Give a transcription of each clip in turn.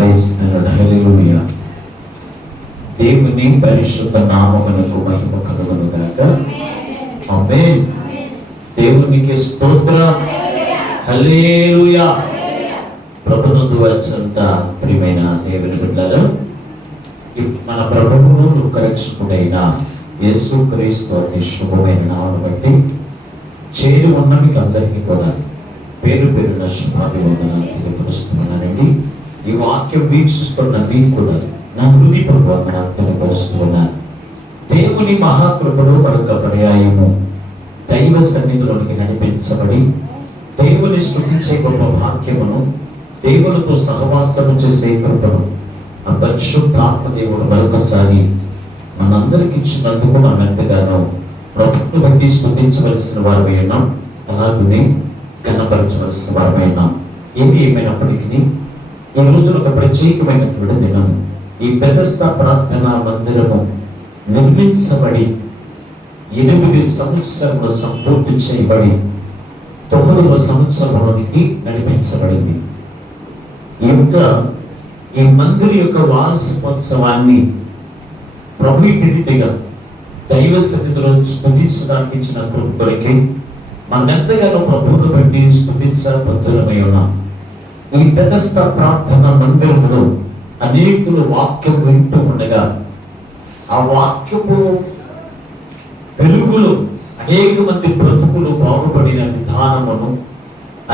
Praise హల్లెలూయా. దేవుని పరిశుద్ధ నామమునకు మహిమ కలుగును గాక. ఆమేన్. దేవునికి స్తోత్రం. హల్లెలూయా. ప్రభునందు వచ్చంత ప్రియమైన దేవుని బిడ్డలారా, మన ప్రభువును రక్షకుడైన యేసుక్రీస్తు అనే శుభమైన నామమును బట్టి చేరి ఉన్న మీకు అందరికీ కూడా పేరు పేరున శుభాభివందనాలు తెలియపరుస్తున్నానండి. ఈ వాక్యం వీక్షిస్తున్న మీకు కూడా నా హృదయపూర్వక వందనాలు తెలియపరుస్తున్నాను. దేవుని మహాకృపలో మరొక పర్యాయము దైవ సన్నిధిలోనికి నడిపించబడి దేవుని స్తుతించే గొప్ప భాగ్యమును, దేవునితో సహవాసము చేసే కృపను ఆ పరిశుద్ధాత్మ దేవుడు మరొకసారి మనందరికి ఇచ్చినందుకు మనం ఎంతగానో ప్రభుత్వ బట్టి స్తుతించవలసిన వారమై ఉన్నాం, అలాగనే ఘనపరచవలసిన వారమై ఉన్నాం. ఏది ఏమైనప్పటికీ ఈ రోజున ఒక ప్రత్యేకమైనటువంటి దినం. ఈ బెతెస్దా ప్రార్థనా మందిరము నిర్మించబడి 8 సంవత్సరములు సంపూర్తి చేయబడి 9వ సంవత్సరంలోనికి నడిపించబడింది. ఈ మందిరం యొక్క వార్షికోత్సవాన్ని ప్రభు ప్రీతిగా దైవ సన్నిధిలో స్తుతించడానికి ఇచ్చిన కృప కొరకే మనంతగానో ప్రభువును బట్టి స్తుతించబద్ధులమై ఉన్నాం. ఈ బెతెస్దా ప్రార్థనా మందిరంలో అనేకులు వాక్యం వింటూ ఉండగా ఆ వాక్యపు వెలుగులో అనేక మంది బ్రతుకులు బాగుపడిన విధానమును,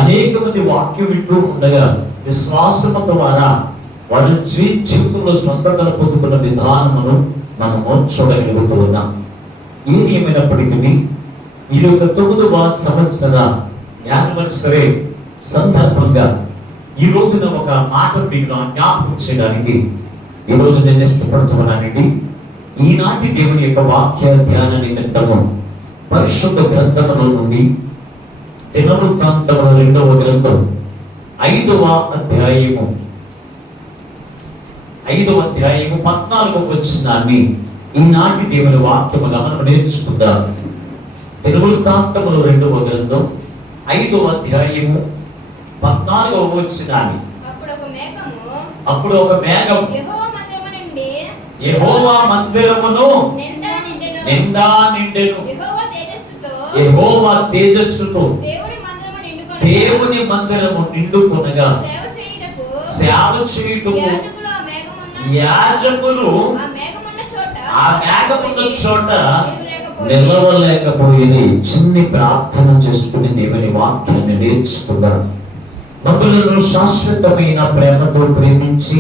అనేక మంది వాక్యం వింటూ ఉండగా విశ్వాసము ద్వారా వారి జీవితంలో స్వస్థతను పొందుకున్న విధానమును మనము చూడగలుగుతూ ఉన్నాం. ఏది ఏమైనప్పటికీ ఈ యొక్క 9వ సంవత్సర యానివర్సరీ సందర్భంగా ఈ రోజున ఒక మాట మీకు జ్ఞాపకం చేయడానికి ఈ రోజు నేను ఇష్టపడుతున్నానండి. ఈనాటి దేవుని యొక్క వాక్య ధ్యాన నిమిత్తము పరిశుద్ధ గ్రంథములో నుండి దినవృత్తాంతముల 2వ గ్రంథం 5వ అధ్యాయము 14వ వచనాన్ని ఈనాటి దేవుని వాక్యముగా మనం నేర్చుకుందాం. దినవృత్తాంతముల 2వ గ్రంథం 5వ అధ్యాయము 14వ వచనాన్ని. అప్పుడు ఒక మేఘం యెహోవా మందిరమును నిండా నిండెను. యెహోవా తేజస్సుతో దేవుని మందిరము నిండుకొనగా సేవ చేయుటకు యాజకులు ఆ మేఘమున్న చోట నిలవలేకపోయింది. చిన్ని ప్రార్థన చేసుకుని దేవుని వాక్యాన్ని నేర్చుకున్నారు. మమ్మలను శాశ్వతమైన ప్రేమతో ప్రేమించి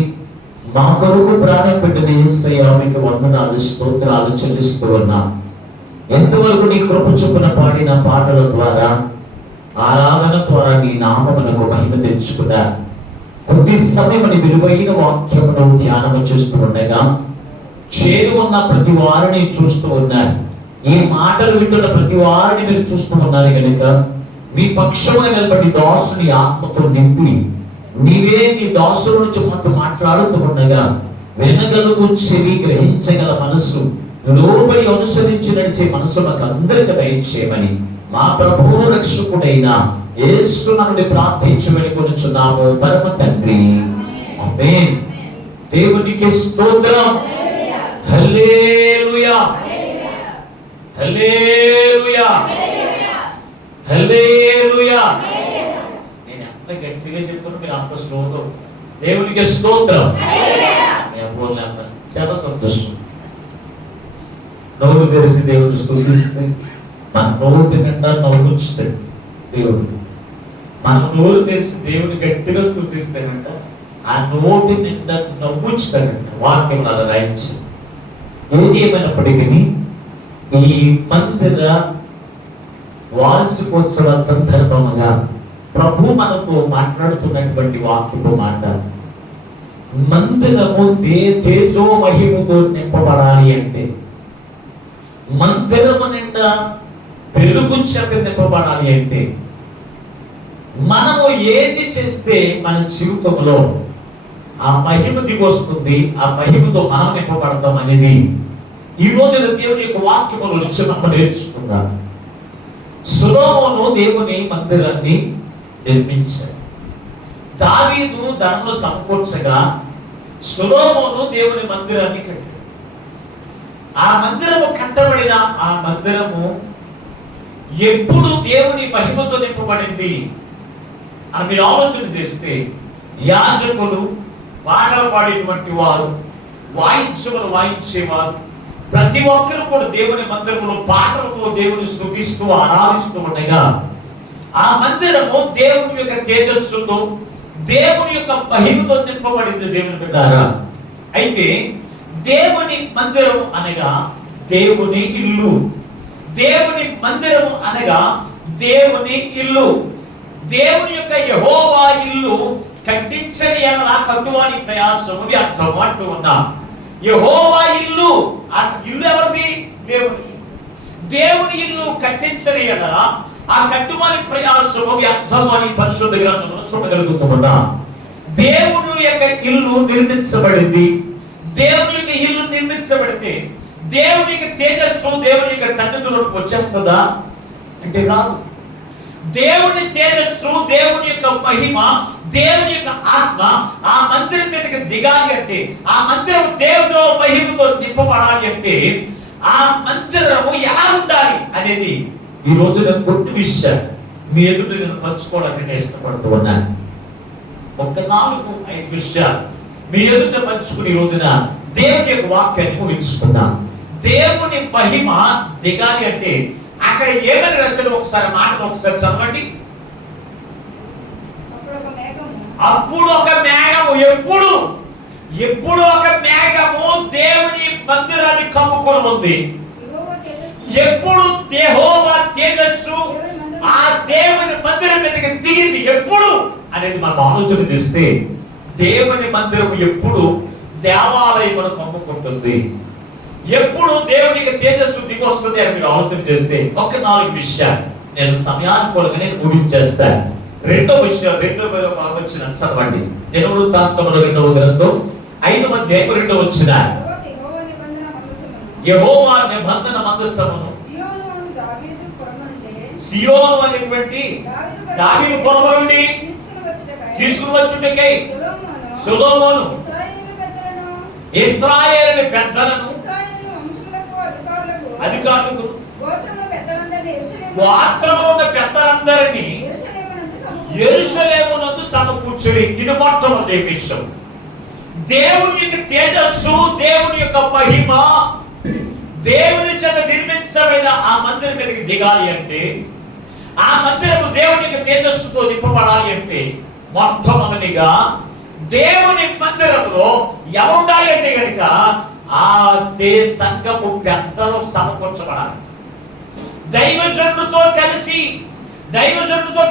మా కొరకు ప్రాణం పెట్టిన యేసయ్య మీకు వందనాలు స్తోత్రాలు చెల్లిస్తూ ఉన్నాం. ఎంతవరకు నీ కృప చొప్పున పాడిన పాటల ద్వారా, ఆరాధన ద్వారా నీ నామమునకు మహిమ తెచ్చుకున్నా. కొద్ది సమయం విలువైన వాక్యమును ధ్యానము చేస్తూ ఉండగా చేరి ఉన్న ప్రతి వారిని చూస్తూ ఉన్నారు. ఈ మాటలు వింటున్న ప్రతి వారిని మీరు చూస్తూ ఉన్నారు కనుక మీ పక్షమున నిలబడి దాసుని ఆత్మతో నింపి నీవే నీ దాసుల నుంచి మాతో మాట్లాడుతూ ఉండగా వినగలుగు చెవి, గ్రహించగల మనసు, లోబడి అనుసరించి నడిచే మనసు మాకు అందరికీ దయచేయమని మా ప్రభువు రక్షకుడైన యేసు నామములో ప్రార్థించి వేడుకొనుచున్నాము పరమ తండ్రి. ఆమేన్. దేవునికి స్తోత్రం. హల్లెలూయా. హల్లెలూయా. హల్లెలూయా. నేను ఎంత గట్టిగా చెప్తున్నా మీరు అంత స్లోగా. దేవునికి స్తోత్రం. చాలా సంతోషం. నవ్వు తెరిచి దేవుని స్తుతిస్తే మన నోటి నిండా నవ్వుస్తాడు దేవుడు. మన నోరు తెరిచి దేవుని గట్టిగా స్తుతిస్తాడంట, ఆ నోటి నిండా నవ్వుస్తాడంట. వాక్యం అలా రాయించి ఏది ఏమైనప్పటికీ ఈ మందిర వార్షికోత్సవ సందర్భంగా ప్రభు మనతో మాట్లాడుతున్నటువంటి వాక్యపు మాట, మందిరము తేజో మహిమతో నింపబడాలి అంటే, మందిరము నిండా వెలుగు చేత నింపబడాలి అంటే మనము ఏది చేస్తే మన జీవితంలో ఆ మహిమ దిగొస్తుంది, ఆ మహిమతో మనం నింపబడతాం అనేది ఈ రోజు దేవుని యొక్క వాక్యములో నుంచి మనం నేర్చుకుందాం. సొలొమోను దేవుని మందిరాన్ని నిర్మించాడు. దావీదు ధనమును సమకూర్చగా సొలొమోను దేవుని మందిరాన్ని కట్టాడు. ఆ మందిరము కట్టబడిన ఆ మందిరము ఎప్పుడు దేవుని మహిమతో నింపబడింది అని మీరు ఆలోచన చేస్తే, యాజకులు, పాటలు పాడేటువంటి వారు, వాయించములు వాయించేవారు, ప్రతి ఒక్కరు కూడా దేవుని మందిరంలో పాటలతో దేవుని స్తుతిస్తూ ఆరాధిస్తూ ఉండగా ఆ మందిరము దేవుని యొక్క తేజస్సుతో, దేవుని యొక్క మహిమతో నింపబడింది. దేవుని బిడ్డారా, అయితే దేవుని మందిరము అనగా దేవుని ఇల్లు. దేవుని మందిరము అనగా దేవుని ఇల్లు. దేవుని యొక్క యెహోవా ఇల్లు కట్టించని ఎడల కట్టువాని ప్రయాసము వ్యర్థము అంటూ ఉన్నా. యెహోవా ఇల్లు, ఆ ఇల్లు ఎవరిది? దేవుని. దేవుని ఇల్లు కట్టించని ఎడల ఆ కట్టువాని ప్రయాసము వ్యర్థము అని పరిశుద్ధ గ్రంథంలో చూడగలుగుతున్నా. దేవుని యొక్క ఇల్లు నిర్మించబడింది. దేవుని యొక్క ఇల్లు నిర్మించబడితే దేవుని యొక్క తేజస్సు దేవుని యొక్క సన్నిధిలోకి వచ్చేస్తుందా అంటే రాదు. దేవుని తేజస్సు, దేవుని యొక్క మహిమ, దేవుని యొక్క ఆత్మ ఆ మందిరం మీదకి దిగాలి అంటే, ఆ మందిరం దేవుని మహిమతో నింపబడాలి అంటే ఆ మందిరము ఎలా ఉండాలి అనేది ఈ రోజు నేను కొద్ది విషయం మీ ఎదుట నేను పంచుకోవడానికి నేను ఇష్టపడుతూ ఉన్నాను. ఒక 4-5 విషయాలు మీ ఎదుట పంచుకుని ఈ రోజున దేవుని యొక్క వాక్యాన్ని ముగించుకున్నాం. దేవుని మహిమ దిగాలి అంటే అక్కడ ఏమని రాశారు ఒకసారి మాటలు ఒకసారి చదవండి. అప్పుడు ఒక మేఘము, ఎప్పుడు ఒక మేఘము దేవుని మందిరాన్ని కమ్ముకొని ఉంది. ఎప్పుడు యెహోవా తేజస్సు ఆ దేవుని మందిరం మీదకి దిగింది ఎప్పుడు అనేది మనం ఆలోచన చేస్తే, దేవుని మందిరం ఎప్పుడు దేవాలయం కమ్ముకుంటుంది, ఎప్పుడు దేవునికి తేజస్సు దిగొస్తుంది అని మీరు ఆలోచన చేస్తే ఒక 4 విషయాలు నేను సమయానుకూలంగా నేను ముగించేస్తాను. రెండో విషయం, వచ్చిన చదవండి. దినవృత్తాంతముల 2వ గ్రంథం 5వ అధ్యాయం 2వ వచనం. యెహోవా నిబంధన మందసమును సియోను అనేటువంటి దావీదు పురము నుండి తీసుకుని వచ్చుటకై సొలొమోను ఇశ్రాయేలు పెద్దలను, అధికారులకు, గోత్రములో ఉన్న పెద్దలందరినీ యెరూషలేమునందు సమకూర్చుడి. ఇది మొట్టమొదటి విషయం. దేవుని యొక్క తేజస్సు, దేవుని యొక్క మహిమ దేవుని చేత నిర్మించబడిన ఆ మందిరం మీదకి దిగాలి అంటే, ఆ మందిరము దేవుని యొక్క తేజస్సుతో నింపబడాలి అంటే మొట్టమొదటిగా దేవుని మందిరంలో ఎవరుండాలి అంటే కనుక ఆ సంఘపు పెద్దలు సమకూర్చబడాలి. దైవజనులతో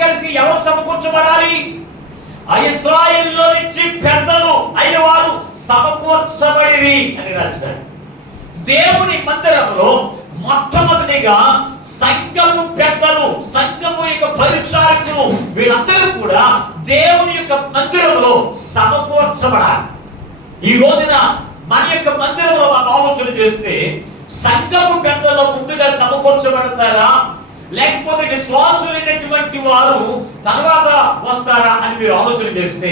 కలిసి ఎవరు సమకూర్చబడాలి? ఆ ఇశ్రాయేలులో నుంచి పెద్దలు అయిన వారు సమకూర్చబడిరి అని రాశారు. దేవుని మందిరంలో మొట్టమొదటిగా సంఘము పెద్దలు, సంఘము యొక్క పరిచారకులు, వీళ్ళందరూ కూడా దేవుని యొక్క మందిరంలో సమకూర్చబడాలి. ఈ రోజున మన యొక్క మందిరంలో మనం ఆలోచన చేస్తే సంఘము పెద్దలు ముందుగా సమకూర్చబడతారా, లేకపోతే విశ్వాసులైనటువంటి వారు తర్వాత వస్తారా అని మీరు ఆలోచన చేస్తే,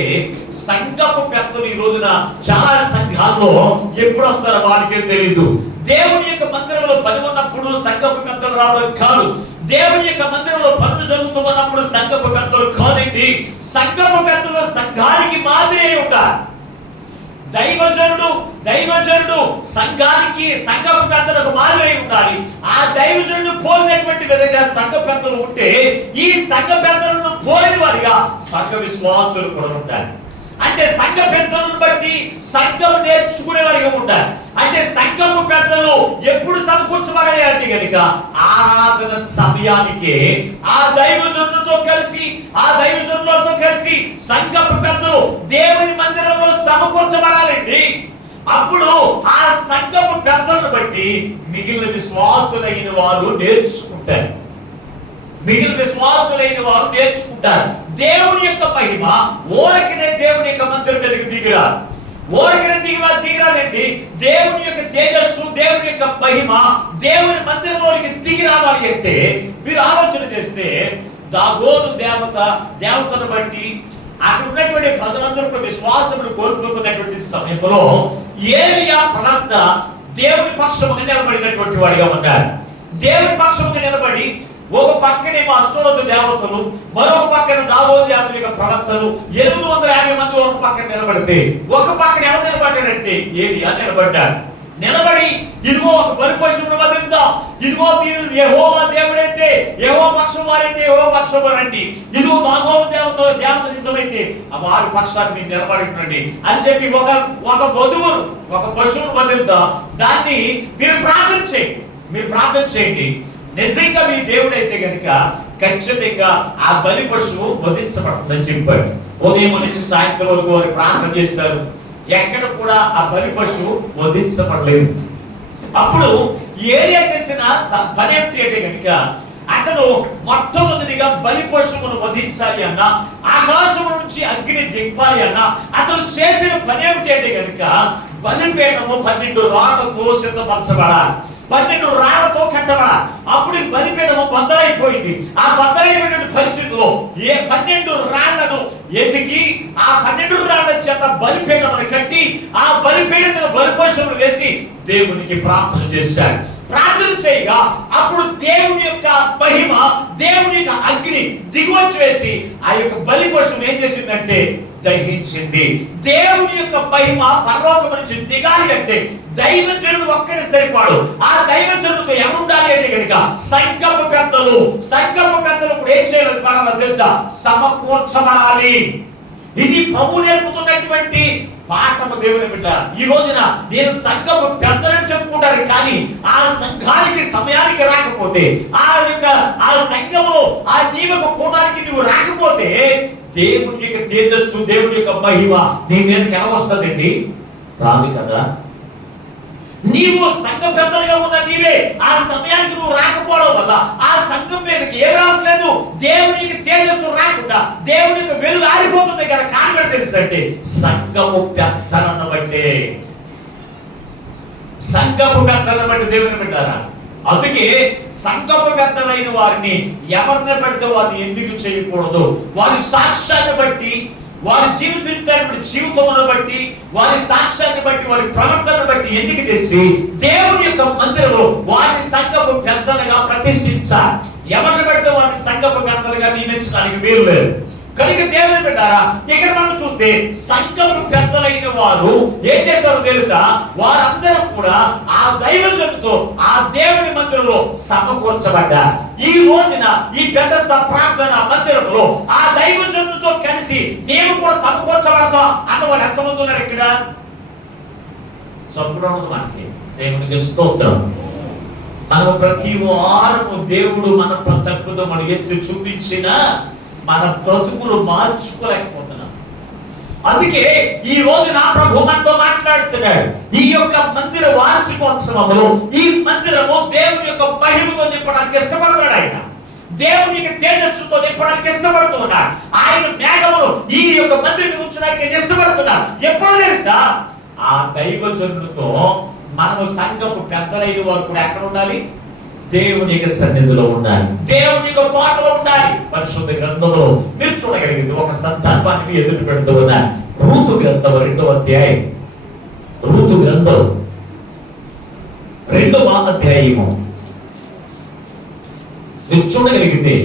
సంఘపు పెద్దలు ఈ రోజున చాలా సంఘాల్లో ఎప్పుడు వస్తారో వారికే తెలియదు. దేవుని యొక్క మందిరంలో పని ఉన్నప్పుడు సంఘపు పెద్దలు రావడం కాదు, దేవుని యొక్క మందిరంలో పనులు జరుగుతున్నప్పుడు సంఘపు పెద్దలు కాదండి. సంఘపు పెద్దలు సంఘానికి మాదిరి ఉంటారు. దైవజనుడు సంఘానికి, సంఘపు పెద్దలకు మాదిరి ఉండాలి. ఆ దైవజనుడు పోలినటువంటి విధంగా సంఘ పెద్దలు ఉంటే, ఈ సంఘ పెద్దలను పోలిన వారిగా సంఘ విశ్వాసులు కూడా ఉంటారు. అంటే సంఘ పెద్దలను బట్టి సంఘం నేర్చుకునే వారిగా ఉంటారు. అంటే సంఘపు పెద్దలు ఎప్పుడు సమకూర్చబడాలి అంటే కనుక ఆరాధన సమయానికి ఆ దైవజనులతో కలిసి సంఘపు పెద్దలు దేవుని మందిరంలో సమకూర్చబడాలండి. అప్పుడు ఆ సంఘపు పెద్దలను బట్టి మిగిలిన విశ్వాసులైన వారు నేర్చుకుంటారు. దేవుని యొక్క మహిమ ఓరకినే దేవుని యొక్క మందిరం మీదకి దిగిరాదు. దిగిరాదండి. దేవుని యొక్క తేజస్సు, దేవుని యొక్క మహిమ దేవుని మందిరంలోనికి దిగి రావాలి అంటే మీరు ఆలోచన చేస్తే దాగోను దేవతను బట్టి, అక్కడ ఉన్నటువంటి ప్రజలందరూ కూడా విశ్వాసమును కోల్పోతున్నటువంటి సమయంలో ఏలియా ప్రవక్త దేవుని పక్షముగా నిలబడినటువంటి వాడిగా ఉన్నారు. దేవుని పక్షముగా నిలబడి ఒక పక్కనేమో అష్టోరథ దేవతలు, మరొక పక్కన దావోద్యాతుల యొక్క ప్రవక్తలు 850 మంది ఒక పక్కన నిలబడితే, ఒక పక్కన ఎవరు నిలబడ్డాడంటే ఏలియా నిలబడ్డాడు. నిలబడి ఇదిగో ఒక బలి పశువును వధిద్దాం, ఇదిగో మీరు యెహోవా దేవుడైతే యెహోవా పక్షం వారైతే యెహోవా పక్షం రండి, ఇదిగో మానవ దేవత నిజమైతే వారి పక్షాన్ని మీరు నిలబడుతుండండి అని చెప్పి ఒక వధువును ఒక పశువును వధిద్దాం, దాన్ని మీరు ప్రార్థన చేయండి. నిజంగా మీ దేవుడైతే గనుక ఖచ్చితంగా ఆ బలి పశువు వధించబడుతుందని చెప్పాడు. ఉదయం నుంచి సాయంత్రం వరకు వారు ప్రార్థన చేశారు, ఎక్కడ కూడా ఆ బలి పశువు వధించబడలేదు. అప్పుడు ఏలియా చేసిన పని ఏమిటి అంటే కనుక అతను మొట్టమొదటిగా బలి పశువును వధించాలి అన్న, ఆకాశం నుంచి అగ్ని దింపాలి అన్న, అతను చేసిన పని ఏమిటి అంటే కనుక బలిపీఠము 12 రాళ్లతో సిద్ధపరచబడాలి, 12 రాళ్లతో కట్టబడాలి. అప్పుడు బలిపీఠము బద్దలైపోయింది. ఆ బద్దలైపోయిన పరిస్థితుల్లో 12 రాళ్లను ఎతికి ఆ 12 రాళ్ల చేత బలిపీఠమును కట్టి ఆ బలిపీఠం మీద బలి పశువును వేసి దేవునికి ప్రార్థన చేశాడు. ప్రార్థన చేయగా అప్పుడు దేవుని యొక్క మహిమ, దేవుని యొక్క అగ్ని దిగువచ్చి వేసి ఆ యొక్క బలి పశువును ఏం చేసిందంటే దహించింది. దేవుని యొక్క మహిమ పరలోకం నుంచి దిగాలి అంటే దైవజనుడు ఒక్కడే సరిపాడు. ఆ దైవజనుడితో ఎవరు ఉండాలి అంటే కనుక సంఘపు పెద్దలు కూడా ఏం చేయాలి పడాలో తెలుసా? సమకూర్చబడాలి. ఇది ప్రభు నేర్పుతున్నటువంటి పాఠము. దేవుని బిడ్డ, ఈ రోజున నేను సంఘము పెద్దలని చెప్పుకుంటాను, కానీ ఆ సంఘానికి సమయానికి రాకపోతే, ఆ సంఘములో ఆ నీవకు పోవడానికి నువ్వు రాకపోతే దేవుని యొక్క తేజస్సు, దేవుని యొక్క మహిమ నీ మీదకి ఎలా వస్తుందండి? రాదు కదా. నీవు సంఘ పెద్దలుగా ఉన్న నీవే ఆ సమయానికి నువ్వు రాకపోవడం వల్ల ఆ సంఘం మీదకి ఏ రావట్లేదు, దేవునికి తేజస్సు రాకుండా దేవునికి వెలుగు ఆరిపోతుంది కదా. కారణం తెలుసు అంటే సంఘము పెద్దలను బట్టే, దేవుని పెట్టారా. అందుకే సంఘపు పెద్దలైన వారిని ఎవరిని బట్టి వారిని ఎందుకు చేయకూడదు? వారి సాక్ష్యాన్ని బట్టి, వారి జీవితమును బట్టి, వారి సాక్ష్యాన్ని బట్టి, వారి ప్రవర్తనను బట్టి ఎన్నిక చేసి దేవుని యొక్క మందిరంలో వారి సంఘపు పెద్దలుగా ప్రతిష్ఠించాలి. ఎవరిని బట్టి వారిని సంఘపు పెద్దలుగా నియమించడానికి వీలు లేదు. కనుక దేవుని పెట్టారా, ఇక్కడ మనం చూస్తే సంఘపు పెద్దలైన వారు ఏం చేశారో తెలుసా? వారందరూ కూడా ఆ దైవజనుడితో ఆ దేవుని మందిరంలో సమకూర్చబడ్డారు. ఈ రోజున ఈ పెద్ద ప్రార్థన మందిరంలో ఆ దైవజనుడితో కలిసి నేను కూడా సమకూర్చబడతాం అన్న వాళ్ళు ఎంతమంది ఉన్నారు ఇక్కడ? సంపూర్ణ మనకి దేవునికి స్తోత్రం. మనం ప్రతి వారము దేవుడు మన తప్పుతో మనం ఎత్తి చూపించిన మన బ్రతుకులు మార్చుకోలేకపోతున్నాం. అందుకే ఈ రోజు నా ప్రభు మనతో మాట్లాడుతున్నాడు. ఈ యొక్క మందిర వార్షికోత్సవంలో ఈ మందిరము దేవుని యొక్క మహిమతో నింపడానికి ఇష్టపడుతున్నాడు. ఆయన దేవుని యొక్క తేజస్సుతో నింపడానికి ఇష్టపడుతున్నాడు. ఆయన మేఘమును ఈ యొక్క మందిరం ఉంచడానికి ఇష్టపడుతున్నాడు. ఎప్పుడు తెలుసా? ఆ దైవజనుడితో మనము సంఘపు పెద్దలైన వారు కూడా ఎక్కడ ఉండాలి? దేవుని యొక్క సన్నిధిలో ఉండాలి, దేవుని యొక్క తోటలో ఉండాలి. పరిశుద్ధ గ్రంథంలో మీరు చూడగలిగింది ఒక సందర్భానికి ఎదురు పెడుతూ ఉన్నారు. రూతు గ్రంథం 2వ అధ్యాయం, రూతు గ్రంథం 2వ అధ్యాయము మీరు చూడగలిగితే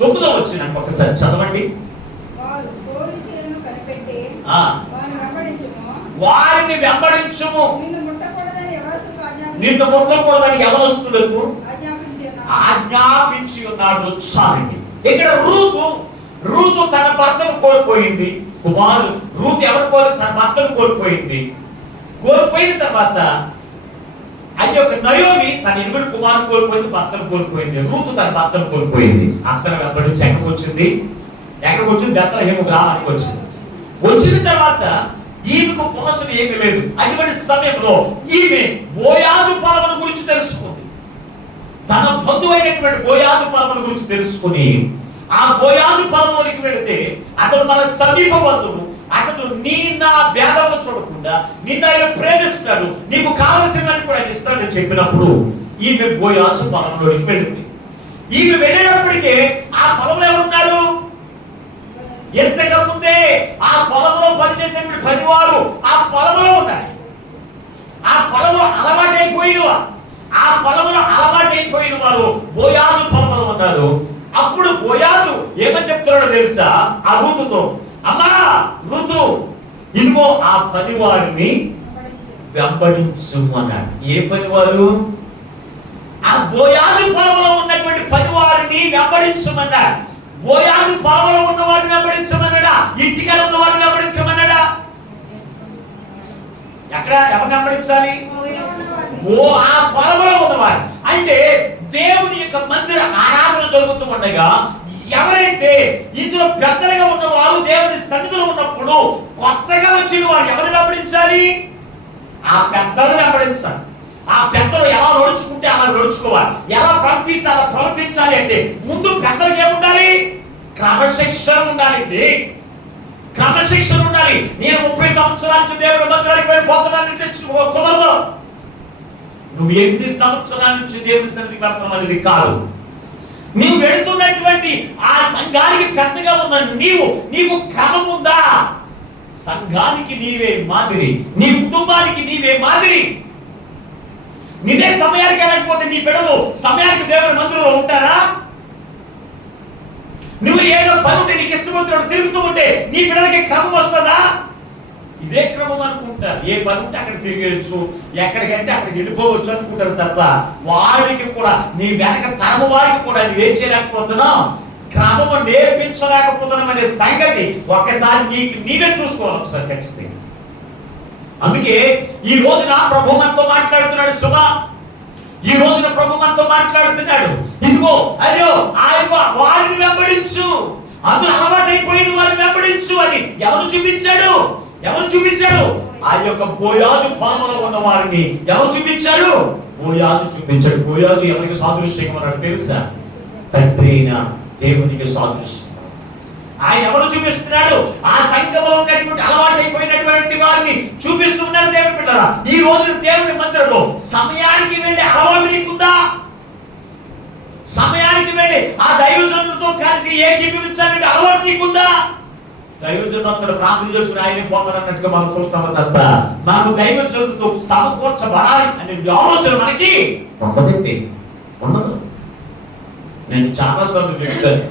9వ వచనం ఒకసారి చదవండి. వారిని వెంబడించుము, నిన్ను ముట్టకూడదని యవనస్తులకు ఆజ్ఞాపించి ఉన్నాడు. చాలండి. ఇక్కడ రూతు తన భర్తను కోల్పోయింది. రూతు ఎవరు కోల్పోయి తన భర్తను కోల్పోయింది. కోల్పోయిన తర్వాత అది ఒక నయోమి తన 8 కుమారుని కోల్పోయింది, భర్తను కోల్పోయింది. రూతు తన భర్తను కోల్పోయింది. అత్తను వెంబడించి ఎక్కడికి వచ్చింది? బెత్లెహేము గ్రామానికి వచ్చింది. వచ్చిన తర్వాత ఈమెకు పోషణ ఏమీ లేదు. అటువంటి సమయంలో ఈమె బోయాజు పొలముల గురించి తెలుసుకుంది. తన బంధువు అయినటువంటి బోయాజు పొలముల గురించి తెలుసుకుని ఆ బోయాజు పొలంలోకి వెళితే అతను మన సమీప బంధువు, అతను నా భేదములు చూడకుండా నిన్ను ఆయన ప్రేమిస్తాడు, నీకు కావలసినవన్నీ కూడా ఆయన ఇస్తాడని చెప్పినప్పుడు ఈమె బోయాజు పొలంలోకి వెళ్ళింది. ఈమె వెళ్ళేటప్పటికే ఆ పొలంలో ఎవరున్నారు? ఎంతగా ముందే ఆ పొలంలో పనిచేసేటువంటి పనివారు ఆ పొలంలో ఉన్నారు. ఆ పొలంలో అలవాటైపోయిన వారు బోయాజు పొలంలో ఉన్నారు. అప్పుడు బోయాజు ఏమని చెప్తున్నాడో తెలుసా? ఆ రూతుతో, అమ్మా ఋతు, ఇదిగో ఆ పనివారిని వెంబడించు అన్నాడు. ఏ పనివారు? ఆ బోయాజు పొలంలో ఉన్నటువంటి పనివారిని వెంబడించమన్నాడు. బోయాజు పొలంలో ఉన్న వారిని వెంబడించమన్నాడా? ఇంటికల ఉన్న వారిని వెంబడించమన్నాడా? ఎక్కడ ఎవరిని వెంబడించాలి? ఆ పొలంలో ఉన్నవారు. అయితే దేవుని యొక్క మందిర ఆరాధన జరుగుతూ ఉండగా ఎవరైతే ఇందులో పెద్దలుగా ఉన్నవారు దేవుని సన్నిధిలో ఉన్నప్పుడు కొత్తగా వచ్చిన వారు ఎవరిని వెంబడించాలి? ఆ పెద్దలను వెంబడించాలి. ఆ పెద్దలు ఎలా నడుచుకుంటే అలా నడుచుకోవాలి, ఎలా ప్రవర్తిస్తే అలా ప్రవర్తించాలి. అంటే ముందు పెద్దలకు ఏముండాలి? క్రమశిక్షణ ఉండాలి. క్రమశిక్షణ ఉండాలి. నేను 30 సంవత్సరాల నుంచి దేవుని మందిరానికి వెళ్ళిపోతున్నానంటే కుదరదు. నువ్వు ఎన్ని సంవత్సరాల నుంచి దేవుని సన్నిధికి వెళ్తావు అనేది కాదు. నీవు వెళుతున్నటువంటి ఆ సంఘానికి పెద్దగా ఉన్న నీవు క్రమం ఉందా? సంఘానికి నీవే మాదిరి, నీ కుటుంబానికి నీవే మాదిరి. నీదే సమయానికి వెళ్ళకపోతే నీ బిడ్డలు సమయానికి దేవుని మందిరంలో ఉంటారా? నువ్వు ఏదో పని ఉంటే నీకు ఇష్టపడుతున్నాడు తిరుగుతూ ఉంటే నీ బిడ్డలకి క్రమం వస్తుందా? ఇదే క్రమం అనుకుంటారు. ఏ పని ఉంటే అక్కడ తిరిగేయచ్చు, ఎక్కడికంటే అక్కడికి వెళ్ళిపోవచ్చు అనుకుంటారు తప్ప వారికి కూడా నీ వెనక తరము వారికి కూడా నువ్వేం చేయలేకపోతున్నావు, క్రమము నేర్పించలేకపోతున్నాం అనే సంగతి ఒక్కసారి నీవే చూసుకోవాలి ఒకసారి ఖచ్చితంగా. అందుకే ఈ రోజున ప్రభు మనతో మాట్లాడుతున్నాడు. సుమా, ఈ రోజున ప్రభు మనతో మాట్లాడుతున్నాడు. ఇదిగో అయ్యో వారిని వెంబడించు, అందులో అలవాటైపోయిన వారిని వెంబడించు అని ఎవరు చూపించాడు? ఆ యొక్క బోయాజు పొలంలో ఉన్న వారిని ఎవరు చూపించాడు? బోయాజు చూపించాడు. బోయాజు ఎవరికి సాదృశ్యంగా ఉన్నాడు తెలుసా? తండ్రి అయిన దేవునికి సాదృశ్యం. ఆయన ఎవరు చూపిస్తున్నాడు? ఆ సంఘంలో ఉన్నటువంటి అలవాటైపోయినటువంటి వారిని చూపిస్తున్నారు. దేవుని బిడ్డలారా, ఈ రోజు దేవుని మందిరంలో సమయానికి వెళ్ళి అలవాటు నీకుందా? సమయానికి వెళ్ళి ఆ దైవజనులతో కలిసి ఏకీభవించాలంటే అలవాటు నీకుందా? దైవజనులు అందరూ ప్రార్థన చేసుకుని ఆయన పోతారన్నట్టుగా మనం చూస్తాము తప్ప మనకు దైవజనులతో సమకూర్చబడాలి అనే ఆలోచన మనకి ఉండదు. నేను చాలాసార్లు చెప్తాను,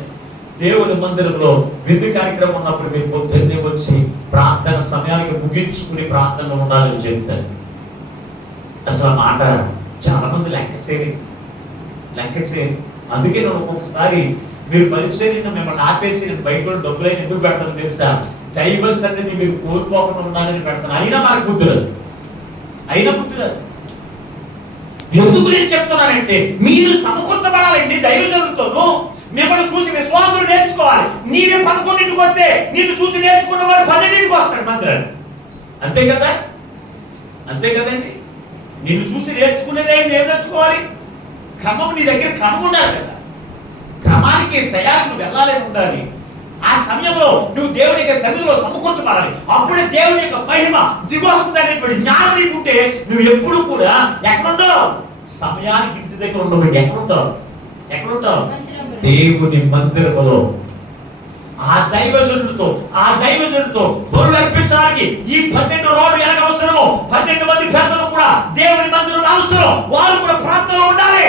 దేవుని మందిరంలో విందు కార్యక్రమం ఉన్నప్పుడు మీరు పొద్దున్నే వచ్చి ప్రార్థన సమయానికి ముగించుకుని ప్రార్థనలో ఉండాలని చెప్తాను. అసలు ఆ మాట చాలా మంది లెక్క చేయరు. అందుకే నేను ఒక్కొక్కసారి మీరు పరిచయం మిమ్మల్ని ఆపేసి నేను బైబిల్ డబ్బులైన ఎందుకు పెడతాను తెలుసా? దైవ సన్నిధి మీరు కోల్పోకుండా ఉండాలని పెడతాను. అయినా మనకు కుదరదు. ఎందుకు నేను చెప్తున్నానంటే మీరు సమకూర్చబడాలండి దైవజనులతోనూ. మిమ్మల్ని చూసి విశ్వాసులు నేర్చుకోవాలి. నీవే 11కి వస్తే నిన్ను చూసి నేర్చుకున్న వాడు 12కి వస్తాడు మందిరాన్ని. అంతే కదండి. నిన్ను చూసి నేర్చుకునేదే నేను నేర్చుకోవాలి. క్రమం నీ దగ్గర క్రమం ఉండాలి కదా. క్రమానికి తయారు నువ్వు వెళ్ళాలని ఉండాలి. ఆ సమయంలో నువ్వు దేవుని యొక్క సన్నిధిలో సమకూర్చబడాలి. అప్పుడే దేవుని యొక్క మహిమ దిగొస్తుంది అనేటువంటి జ్ఞానం నీకుంటే నువ్వు ఎప్పుడు కూడా ఎక్కడుంటావు? సమయానికి ఇంటి దగ్గర ఉండవు. ఎక్కడుంటావు? దేవుని మందిరములో ఆ దైవజనులతో బరువు అర్పించడానికి ఈ 12 రోడ్లు ఎలాగ అవసరమో 12 మంది పెద్దలు కూడా దేవుని మందిరంలో అవసరం. వారు కూడా ప్రార్థనలో ఉండాలి.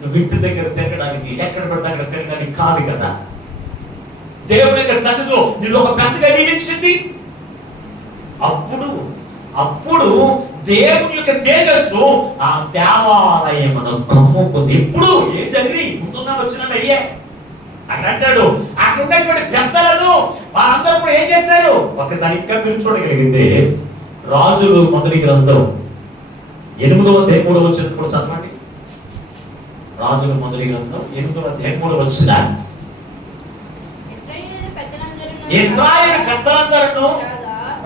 నువ్వు ఇంటి దగ్గర తిరగడానికి ఎక్కడ పడితే అక్కడ తిరగడానికి కాదు కదా. దేవుని యొక్క సన్నిధిలో నేను ఒక పెద్దగా నియమించింది. అప్పుడు దేవుని యొక్క తేజస్సు ఆ దేవాలయమును కమ్ముకుంది. ఎప్పుడు ఏం జరిగి ముందున్నాడు వచ్చినాడు అయ్యే అక్కడ అంటాడు. అక్కడ ఉన్నటువంటి పెద్దలను వాళ్ళందరూ కూడా ఏం చేశారు? ఒకసారి ఇంకా మీరు చూడగలిగితే రాజులు మొదటి గ్రంథం 8వ అధ్యాయం 3వ వచనం కూడా చదవండి. రాజులు మొదటి గ్రంథం 8వ అధ్యాయం 3వ వచనం. ఇశ్రాయేలు పెద్దలందరూ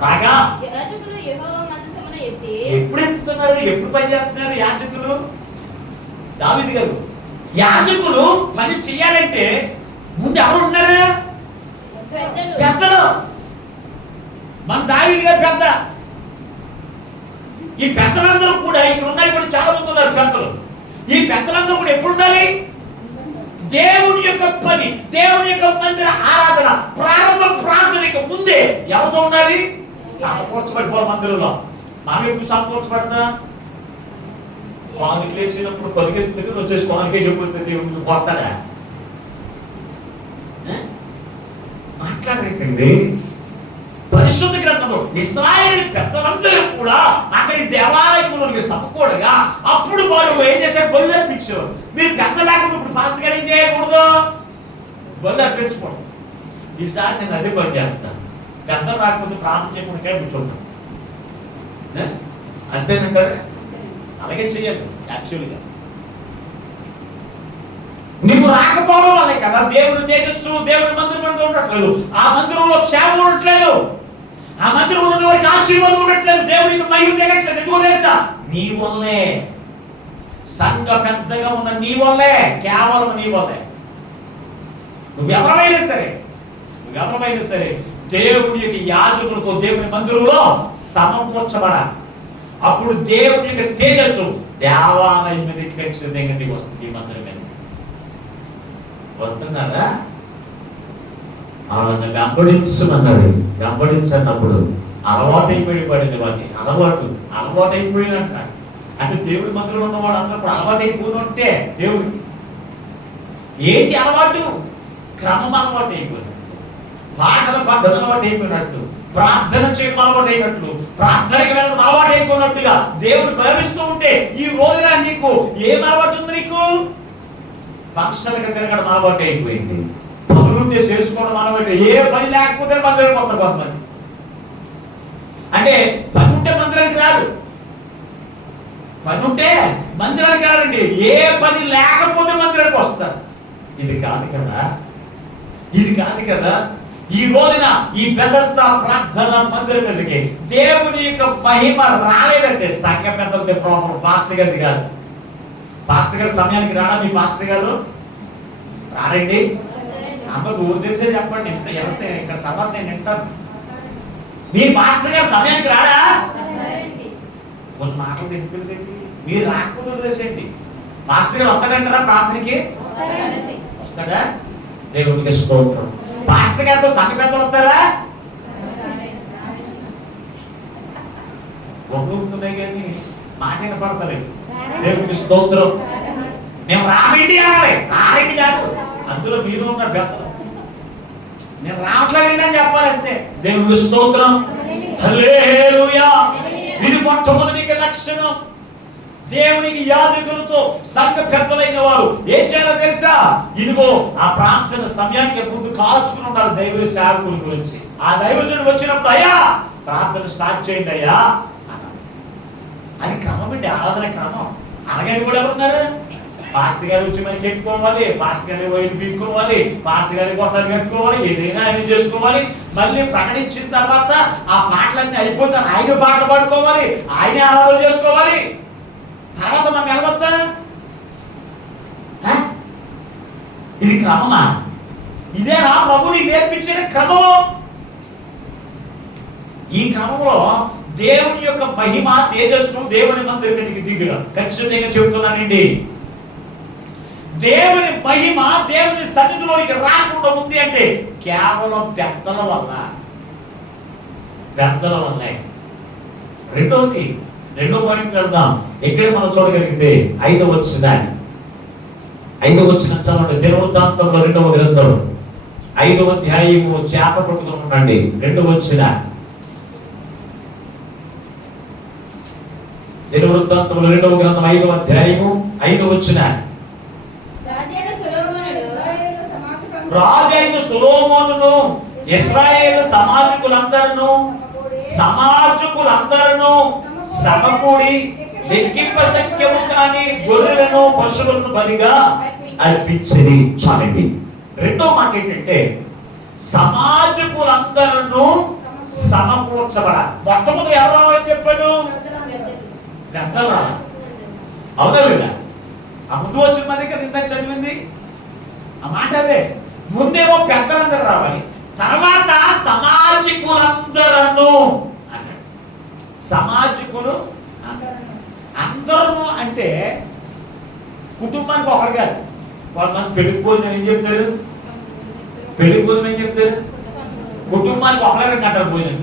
రాగా ఎప్పుడు ఎత్తుతున్నారు? ఎప్పుడు పని చేస్తున్నారు యాజకులు? దావీదు గారు యాజకులు పని చెయ్యాలంటే ముందు ఎవరు ఉన్నారు? పెద్దలు. మన దావీదు గారు పెద్ద. ఈ పెద్దలందరూ కూడా ఇక్కడ ఉన్నాయి. చాలా మంది ఉన్నారు పెద్దలు. ఈ పెద్దలందరూ కూడా ఎప్పుడు ఉండాలి? దేవుని యొక్క పని, దేవుని యొక్క మందిర ఆరాధన, ప్రారంభ ప్రార్థన ఎవరితో ఉండాలి? సమకూర్చబడిపోవాలి మందిరంలో. మనం ఎప్పుడు సమకూర్చబడతా? కానుకలు వేసినప్పుడు పరిగెత్తుకుని వచ్చేసి కానుకే చెబుతుంది దేవుడిని కొడతాడా? మాట్లాడేటండి. పరిశుద్ధ గ్రంథంలో ఇశ్రాయేలు పెద్దలందరూ కూడా అక్కడి దేవాలయంలోకి సమకూడగా అప్పుడు వారు ఏం చేశారు? బలి అర్పించారు. మీరు పెద్ద లేకుండా ఇప్పుడు ఫాస్ట్ గా ఏం చేయకూడదు? బలి అర్పించుకోండి. ఈసారి నేను అదే పని చేస్తాను. పెద్ద రాకపోతే ప్రార్థన చేయకుండా కూర్చుంటాను. అంతేనంటే అలాగే చెయ్యాలి. యాక్చువల్గా నీకు రాకపోవడం వల్లే కదా దేవుడు తేజస్సు దేవుడి మందిరం ఉండట్లేదు. ఆ మందిరంలో క్షేమం ఉండట్లేదు. ఆ మందిరంలో ఉన్న వారికి ఆశీర్వాదం ఉండట్లేదు. దేవుడికి మహిమ దిగట్లేదు. ఎందుకో తెలుసా? నీ వల్లే. సంఘ పెద్దగా ఉన్న నీ వల్లే, కేవలం నీ వల్లే. నువ్వెవరైనా సరే దేవుడి యొక్క యాజకులతో దేవుని మందిరంలో సమకూర్చబడాలి. అప్పుడు దేవుని యొక్క తేజస్సు దేవాలయం మీదకి ఖచ్చితంగా దిగి వస్తుంది. ఈ మందిరం మీద వస్తున్నారా? వాళ్ళని వెంబడించమన్నాడు. వెంబడించన్నప్పుడు అలవాటు అయిపోయింది. వాటి అలవాటు అయిపోయినట్ట. అంటే దేవుడి మందిరంలో ఉన్న వాడు అందరూ అలవాటు అయిపోయినట్టే. దేవుడు ఏంటి అలవాటు? క్రమం అలవాటు అయిపోయినట్టు, పాటల పద్ధతి అలవాటు అయిపోయినట్టు, ప్రార్థన చేయడం అలవాటు అయినట్లు, ప్రార్థనకి వెళ్ళడం అలవాటు అయిపోయినట్టుగా దేవుడు భావిస్తూ ఉంటే ఈ రోజున నీకు ఏం అలవాటు ఉంది? నీకు ఫంక్షన్కి తిరగడం అలవాటు అయిపోయింది. పనులుంటే చేసుకోవడం అలవాటు. ఏ పని లేకపోతే మందిరం కొత్త కొంతమంది. అంటే పని ఉంటే మందిరానికి రాదు. పని ఉంటే మందిరానికి రారండి. ఏ పని లేకపోతే మందిరానికి వస్తారు. ఇది కాదు కదా. ఈ రోజున ఈ బెతస్దా ప్రార్థన మందిరం మీదకి దేవుని యొక్క మహిమ రాలేదంటే సంఘ పెద్దలది ప్రాబ్లం, పాస్టర్ గారిది కాదు. పాస్టర్ గారి సమయానికి రాడా? మీ పాస్టర్ గారు రారండి. అందరూ ఊరు తెలిసే చెప్పండి. ఎవరితే ఇక్కడ తర్వాత నేను వింటాను. మీ పాస్టర్ గారు సమయానికి రాడా? కొన్ని మాటలు తెలిపి మీరు రాకపోతే వదిలేసేయండి. పాస్టర్ గారు వస్తాడంటారా ప్రార్థనకి? వస్తాడా? దేవుడికి స్తోత్రం. పాస్టర్ గారితో సంఘ పెద్దలు వస్తారా? ఒప్పుతున్నాయి కానీ మాట వినపడతలేదు. దేవుడికి స్తోత్రం. మేము రామిండి అనాలి. రారెడ్డి కాదు. అందులో మీరు ఉన్న పెద్దలు. నేను రావట్లేదండి అని చెప్పాలంటే దేవుడికి స్తోత్రం. హల్లెలూయా. ఇది మొట్టమొదటి లక్షణం. దేవునికి యాజకులతో సంఘ పెద్దలైన వారు ఏం చేయాలో తెలుసా? ఇదిగో ఆ ప్రార్థన సమయానికి ముందు కాల్చుకుని ఉన్నారు దైవ సేవకుల గురించి. ఆ దైవజనుడు వచ్చినప్పుడు అయ్యా ప్రార్థన స్టార్ట్ చేయండి అయ్యా అన్నారు. అది క్రమం అండి, ఆరాధన క్రమం. అలాగని కూడా ఎవరున్నారు? పాస్టర్ గారు వచ్చి మనకి పెట్టుకోవాలి, పాస్టర్ గారి వైపు పీక్కోవాలి, పాస్టర్ గారి కొట్టాలు కట్టుకోవాలి, ఏదైనా ఆయన చేసుకోవాలి. మళ్ళీ ప్రకటించిన తర్వాత ఆ పాటలన్నీ అయిపోతాయి. ఆయన పాటలు పాడుకోవాలి, ఆయన ఆరాధన చేసుకోవాలి. తర్వాత మనం వెళ్ళవద్దా? ఇది క్రమమా? ఇదేనా ప్రభు నీకు నేర్పించిన క్రమం? ఈ క్రమంలో దేవుని యొక్క మహిమ తేజస్సు దేవుని మందిరం మీదకి దిగురా. ఖచ్చితంగా చెబుతున్నానండి. దేవుని మహిమ దేవుని సన్నిధిలోనికి రాకుండా ఉంది అంటే కేవలం పెద్దల వల్లే. రెండో పాయింట్ వెళ్దాం. ఇక్కడ మనం చూడగలిగితే 5వ వచనం చదవండి. దినవృత్తాంతంలో 2వ గ్రంథం 5వ అధ్యాయము చేప పట్టుకుని ఉండండి. 2వ వచనం. దినవృత్తాంతంలో 2వ గ్రంథం 5వ అధ్యాయము 5వ వచనం. రాజైన సొలొమోనును ఇశ్రాయేలు సమాజకులందరూ సమకూడి లెక్కింప శక్యము కాని గొర్రెలను పశువులను బలిగా అర్పించింది. చాలండి. రెండో మాట ఏంటంటే సమాజకులందరూ సమకూర్చబడాలి. మొట్టమొదటి ఎవరో అని చెప్పాడు? పెద్దలు. అవునా లేదా? ఆ ముందు వచ్చిన మంది కదా ఇంత చదివింది ఆ మాట. అదే ముందేమో పెద్దలందరూ రావాలి, తర్వాత సమాజకులందరూ అన్నాడు. సమాజకులు అందరూ అంటే కుటుంబానికి ఒకరు కాదు. కొంతమంది పెళ్లి భోజనం ఏం చెప్తారు? కుటుంబం కుటుంబానికి ఒకళ్ళే రెండు గంటలు భోజనం.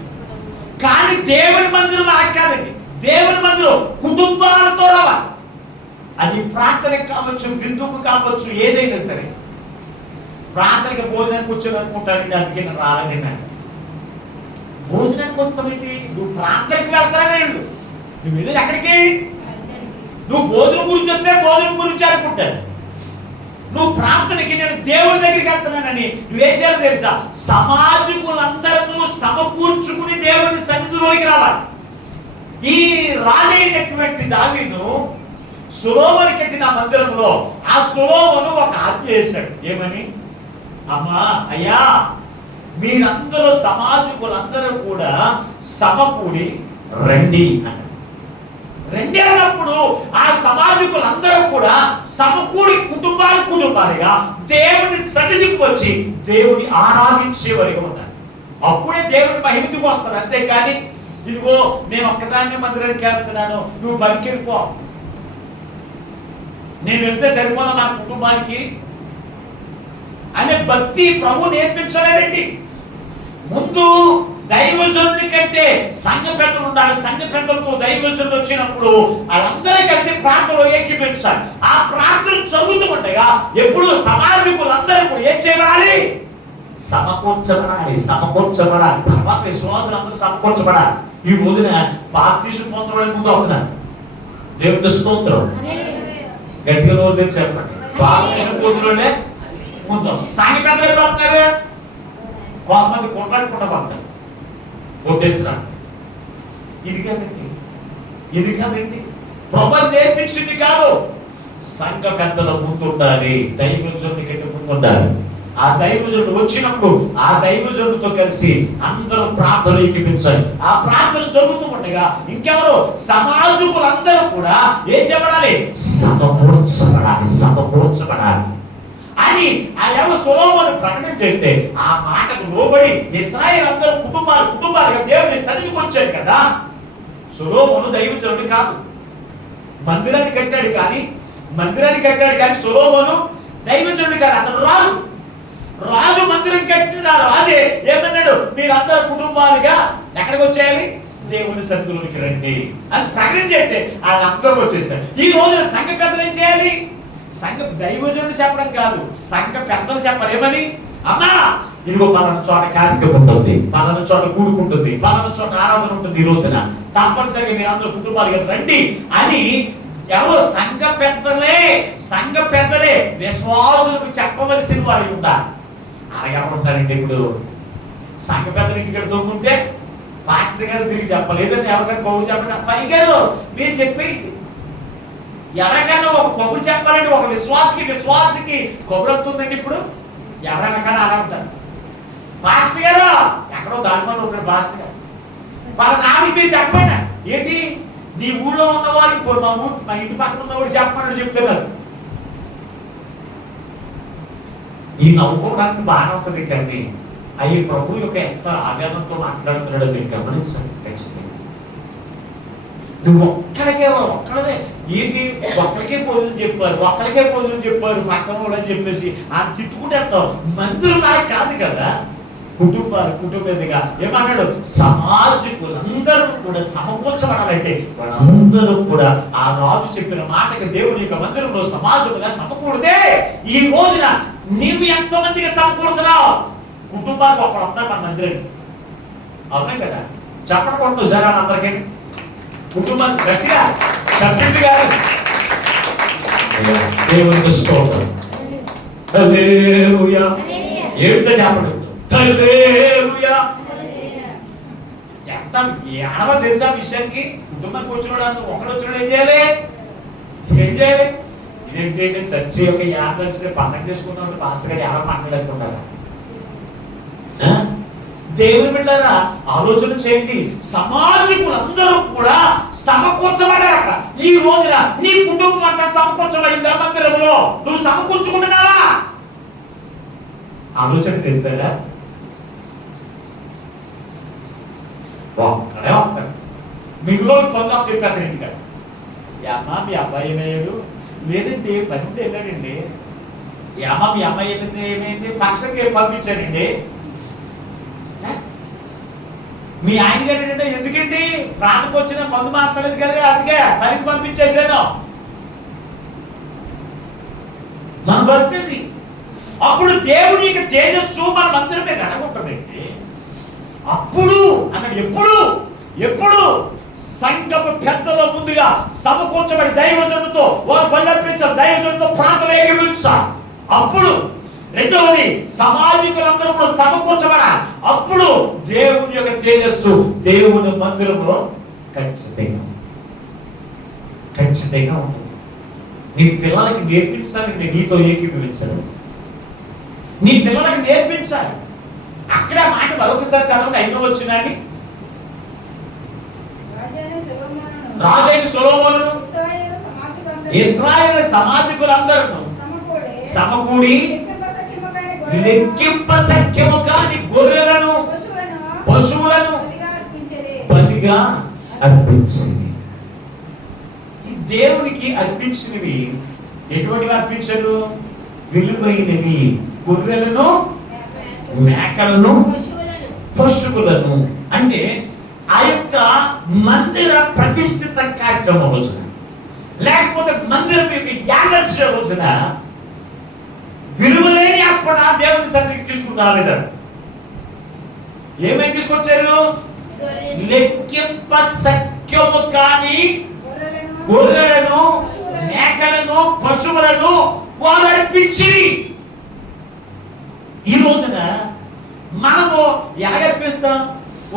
కానీ దేవుని మందిరం అలా కాదండి. దేవుని మందిరం కుటుంబాలతో రావాలి. అది ప్రార్థనకి కావచ్చు, విందుకు కావచ్చు, ఏదైనా సరే. ప్రార్థనకి భోజనానికి వచ్చాను అనుకుంటానండి, అందుకే నేను రాలేదండి. భోజనానికి వస్తామేంటి? నువ్వు ప్రార్థనకి వెళ్తానే నువ్వు వెళ్ళేది ఎక్కడికి? నువ్వు భోజనం గురించి వస్తే భోజనం గురించి అనుకుంటాను. నువ్వు ప్రార్థనకి నేను దేవుడి దగ్గరికి వెళ్తున్నానని నువ్వేం చేయాలి తెలుసా? సమాజకులందరూ సమకూర్చుకుని దేవుని సన్నిధిలోకి రావాలి. ఈ రాజైనటువంటి దావీదు సొలొమోను కట్టిన మందిరంలో ఆ సొలొమోను ఒక ఆజ్ఞ చేశాడు. ఏమని? అమ్మా, అయ్యా, మీరందరూ సమాజకులందరూ కూడా సమకూడి రండి అన్నాడు. రండి అన్నప్పుడు ఆ సమాజకులందరూ కూడా సమకూడి కుటుంబాలుగా దేవుని సన్నిధికి వచ్చి దేవుని ఆరాధించేవారిగా ఉన్నారు. అప్పుడే దేవుని మహిమకి వస్తారు. అంతేకాని ఇదిగో నేను ఒక్కదాన్ని మందిరానికి వెళ్తున్నాను, నువ్వు పనికి వెళ్ళిపో, నేను వెళ్తే సరిపోదా నా కుటుంబానికి అనే భక్తి ప్రభు నేర్పించలేదండి. ముందు దైవజనుని కంటే సంఘ పెద్దలు ఉండాలి. సంఘ పెద్దలతో దైవజనులు వచ్చినప్పుడు వాళ్ళందరూ కలిసి ప్రార్థనలో ఏకీభవించాలి. ఆ ప్రార్థన జరుగుతూ ఉండగా ఎప్పుడు సమాజకులందరూ కూడా ఏం చేయబడాలి? సమకూర్చబడాలి. తర్వాత విశ్వాసులందరూ సమకూర్చబడాలి. ఈ రోజున బాప్తిసం పొందడానికి ముందు అవుతున్నారు. దేవుని స్తోత్రం. గట్టిగా రోజు తెచ్చి చెప్పండి. బాప్తిసం పొందలోనే ముందు సంఘ పెద్దలు అవుతున్నారు. కొంతమంది కొట్లాడుకుంటా పడతారు, కొట్టేంచడానికి. ఇది కాదండి ప్రభు నేర్పించింది కాదు. సంఘ పెద్దల ముందు ఉండాలి, దైవజనుడి కంటే ముందు ఉండాలి. ఆ దైవజనుడు వచ్చినప్పుడు ఆ దైవజనుడితో కలిసి అందరూ ప్రార్థన ఏకీపించాలి. ఆ ప్రార్థన జరుగుతూ ఉండగా ఇంకెవరు? సమాజకులందరూ కూడా ఏం చెప్పడాలి? సమకూర్చబడాలి అని ఆ ఎవరు సొలొమోను ప్రకటన చేస్తే ఆ మాటకు లోబడి ఇశ్రాయేలు అందరూ కుటుంబాలుగా దేవుని సన్నిధికి వచ్చారు కదా. సొలొమోను దైవజనుడు కాదు, మందిరాన్ని కట్టాడు కానీ సొలొమోను దైవజనుడు కాదు. అతను రాజు మందిరం కట్టిన రాజే ఏమన్నాడు? మీరందరూ కుటుంబాలుగా ఎక్కడికి వచ్చేయాలి? దేవుని సన్నిధిలోకి రండి అని ప్రకటన చేస్తే వాళ్ళందరూ వచ్చేసారు. ఈ రోజున సంఘ పెద్దలు ఏం చేయాలి? సంఘ దైవజనుడు చెప్పడం కాదు, సంఘ పెద్దలు చెప్పాలి. ఏమని? అమ్మా, ఇదిగో పలానా చోట కార్యక్రమం ఉంటుంది, పలానా చోట కూడుకుంటుంది, పలానా చోట ఆరాధన ఉంటుంది, ఈ రోజున తప్పనిసరిగా మీరు అందరూ కుటుంబాలుగా రండి అని ఎవరు? సంఘ పెద్దలే విశ్వాసులకు చెప్పవలసిన వారు ఉంటారు. అలాగే ఉంటారండి. ఇప్పుడు సంఘ పెద్దలకి ఇక్కడ దొంగుంటే పాస్టర్ గారు తిరిగి చెప్పలేదండి. ఎవరికైనా కబురు చెప్పండి, అబ్బాయి గారు మీరు చెప్పేయండి. ఎవరికైనా ఒక కబురు చెప్పాలంటే ఒక విశ్వాసికి కబురు అవుతుందండి. ఇప్పుడు ఎవరైనా కానీ అలా ఉంటారు. పాస్టర్ గారు ఎక్కడో దానిలో ఉంటాడు పాస్టర్ గారు, వాళ్ళ నాడికి మీరు చెప్పండి. ఏంటి? నీ ఊళ్ళో ఉన్న వారికి మా ఇంటి పక్కన ఉన్నవాడు చెప్పమని చెప్తున్నారు. ఈ నవ్వుకోవడానికి బాగానే ఉంటుంది, కానీ అయ్యి ప్రభు యొక్క ఎంత ఆవేదనతో మాట్లాడుతున్నాడో మీరు గమనించండి. ఖచ్చితంగా నువ్వు ఒక్కడే ఏంటి? ఒక్కరికే భోజనం చెప్పారు పక్కన వాళ్ళని చెప్పేసి ఆ తిట్టుకుంటేస్తావు. మందిరం నాకు కాదు కదా, కుటుంబేదిగా ఏమన్నాడు? సమాజకులందరూ కూడా సమకూర్చబడాలంటే వాళ్ళందరూ కూడా ఆ రాజు చెప్పిన మాటకి దేవుని యొక్క మందిరంలో సమాజముగా సమకూడితే ఈ రోజున నీవు ఎంతమందికి సమకూడుతున్నావు? కుటుంబానికి ఒకడు వస్తారు మన మందిరానికి. అవునా కదా? చెప్పకుండా సరే అందరికీ కుటుంబానికి గట్టిగా చెప్పండి గారు. దేవునికి స్తోత్రం. హల్లెలూయా. ఏంటో చెప్పండి. హల్లెలూయా. ఎంత ఏడవ తెలుసా విషయానికి? కుటుంబానికి వచ్చిన ఒకడు వచ్చిన ఏం చేయాలి? ఇదేంటి చర్చి యొక్క యాదర్శిని పండగ చేసుకుంటాం. పాస్టర్ గారు ఎలా పండగ చేసుకుంటారా? దేవుని బిడ్డలారా ఆలోచన చేయండి. సమాజకులందరూ కూడా సమకూర్చబడారట. ఈ రోజున నీ కుటుంబం అంతా సమకూర్చబడిందా? మందిరంలో నువ్వు సమకూర్చుకుంటున్నావా? ఆలోచన చేస్తారా? ఒక్కడే ఒక్కడు మీలో పొందాం చెప్పారు. ఇంకా అమ్మా మీ అబ్బాయి ఏమయ్యాడు? లేదండి పని ఉంటే వెళ్ళాడండి. అమ్మ మీ అమ్మాయి ఏమైంది? ఫంక్షన్కి పంపించాడండి. మీ ఆయన గారు ఏంటంటే ఎందుకండి ప్రాణకు వచ్చిన మందు మాత్రలేదు కదా అందుకే పనికి పంపించేశాను మన భక్తిది. అప్పుడు దేవుని యొక్క తేజస్సు మన మందిరం మీద కనగొంటుందండి. అప్పుడు అన్నాడు ఎప్పుడు ఎప్పుడు సంఘపు పెద్దలో ముందుగా సమకూర్చబడి దైవజనులతో వారు బలర్పించారు, దైవజనులతో ప్రార్థన ఏకీభవించారు. అప్పుడు రెండవది సమాజికులందరూ కూడా సమకూర్చబడాలి. అప్పుడు దేవుని యొక్క తేజస్సు దేవుని మందిరంలో ఖచ్చితంగా ఉంటుంది. నీ పిల్లలకి నేర్పించాలి, నీతో ఏకీభవించాలి. నీ పిల్లలకి నేర్పించాలి. అక్కడ మాట మరొకసారి చదవండి, 5వ వచనాన్ని. రాజైన సొలొమోనును ఇశ్రాయేలు సమాధికులందరూ సమకూడి లెక్కింపశక్యము కాని గొర్రెలను పశువులను బలిగా అర్పించింది. ఈ దేవునికి అర్పించినవి ఎటువంటివి అర్పించారు? విలువైనవి, గొర్రెలను, మేకలను, పశువులను. అంటే ఆ యొక్క మందిర ప్రతిష్ఠిత కార్యక్రమం రోజున, లేకపోతే మందిరం యొక్క యాగస్య రోజున విలువలేని అర్పణ దేవుని సన్నిధికి తీసుకున్నారు. లేదా ఏమేమి తీసుకొచ్చారు? లెక్కింప శక్యము కాని గొర్రెలను, మేకలను, పశువులను వారు అర్పించి. ఈ రోజున మనము ఎలాగర్పిస్తాం?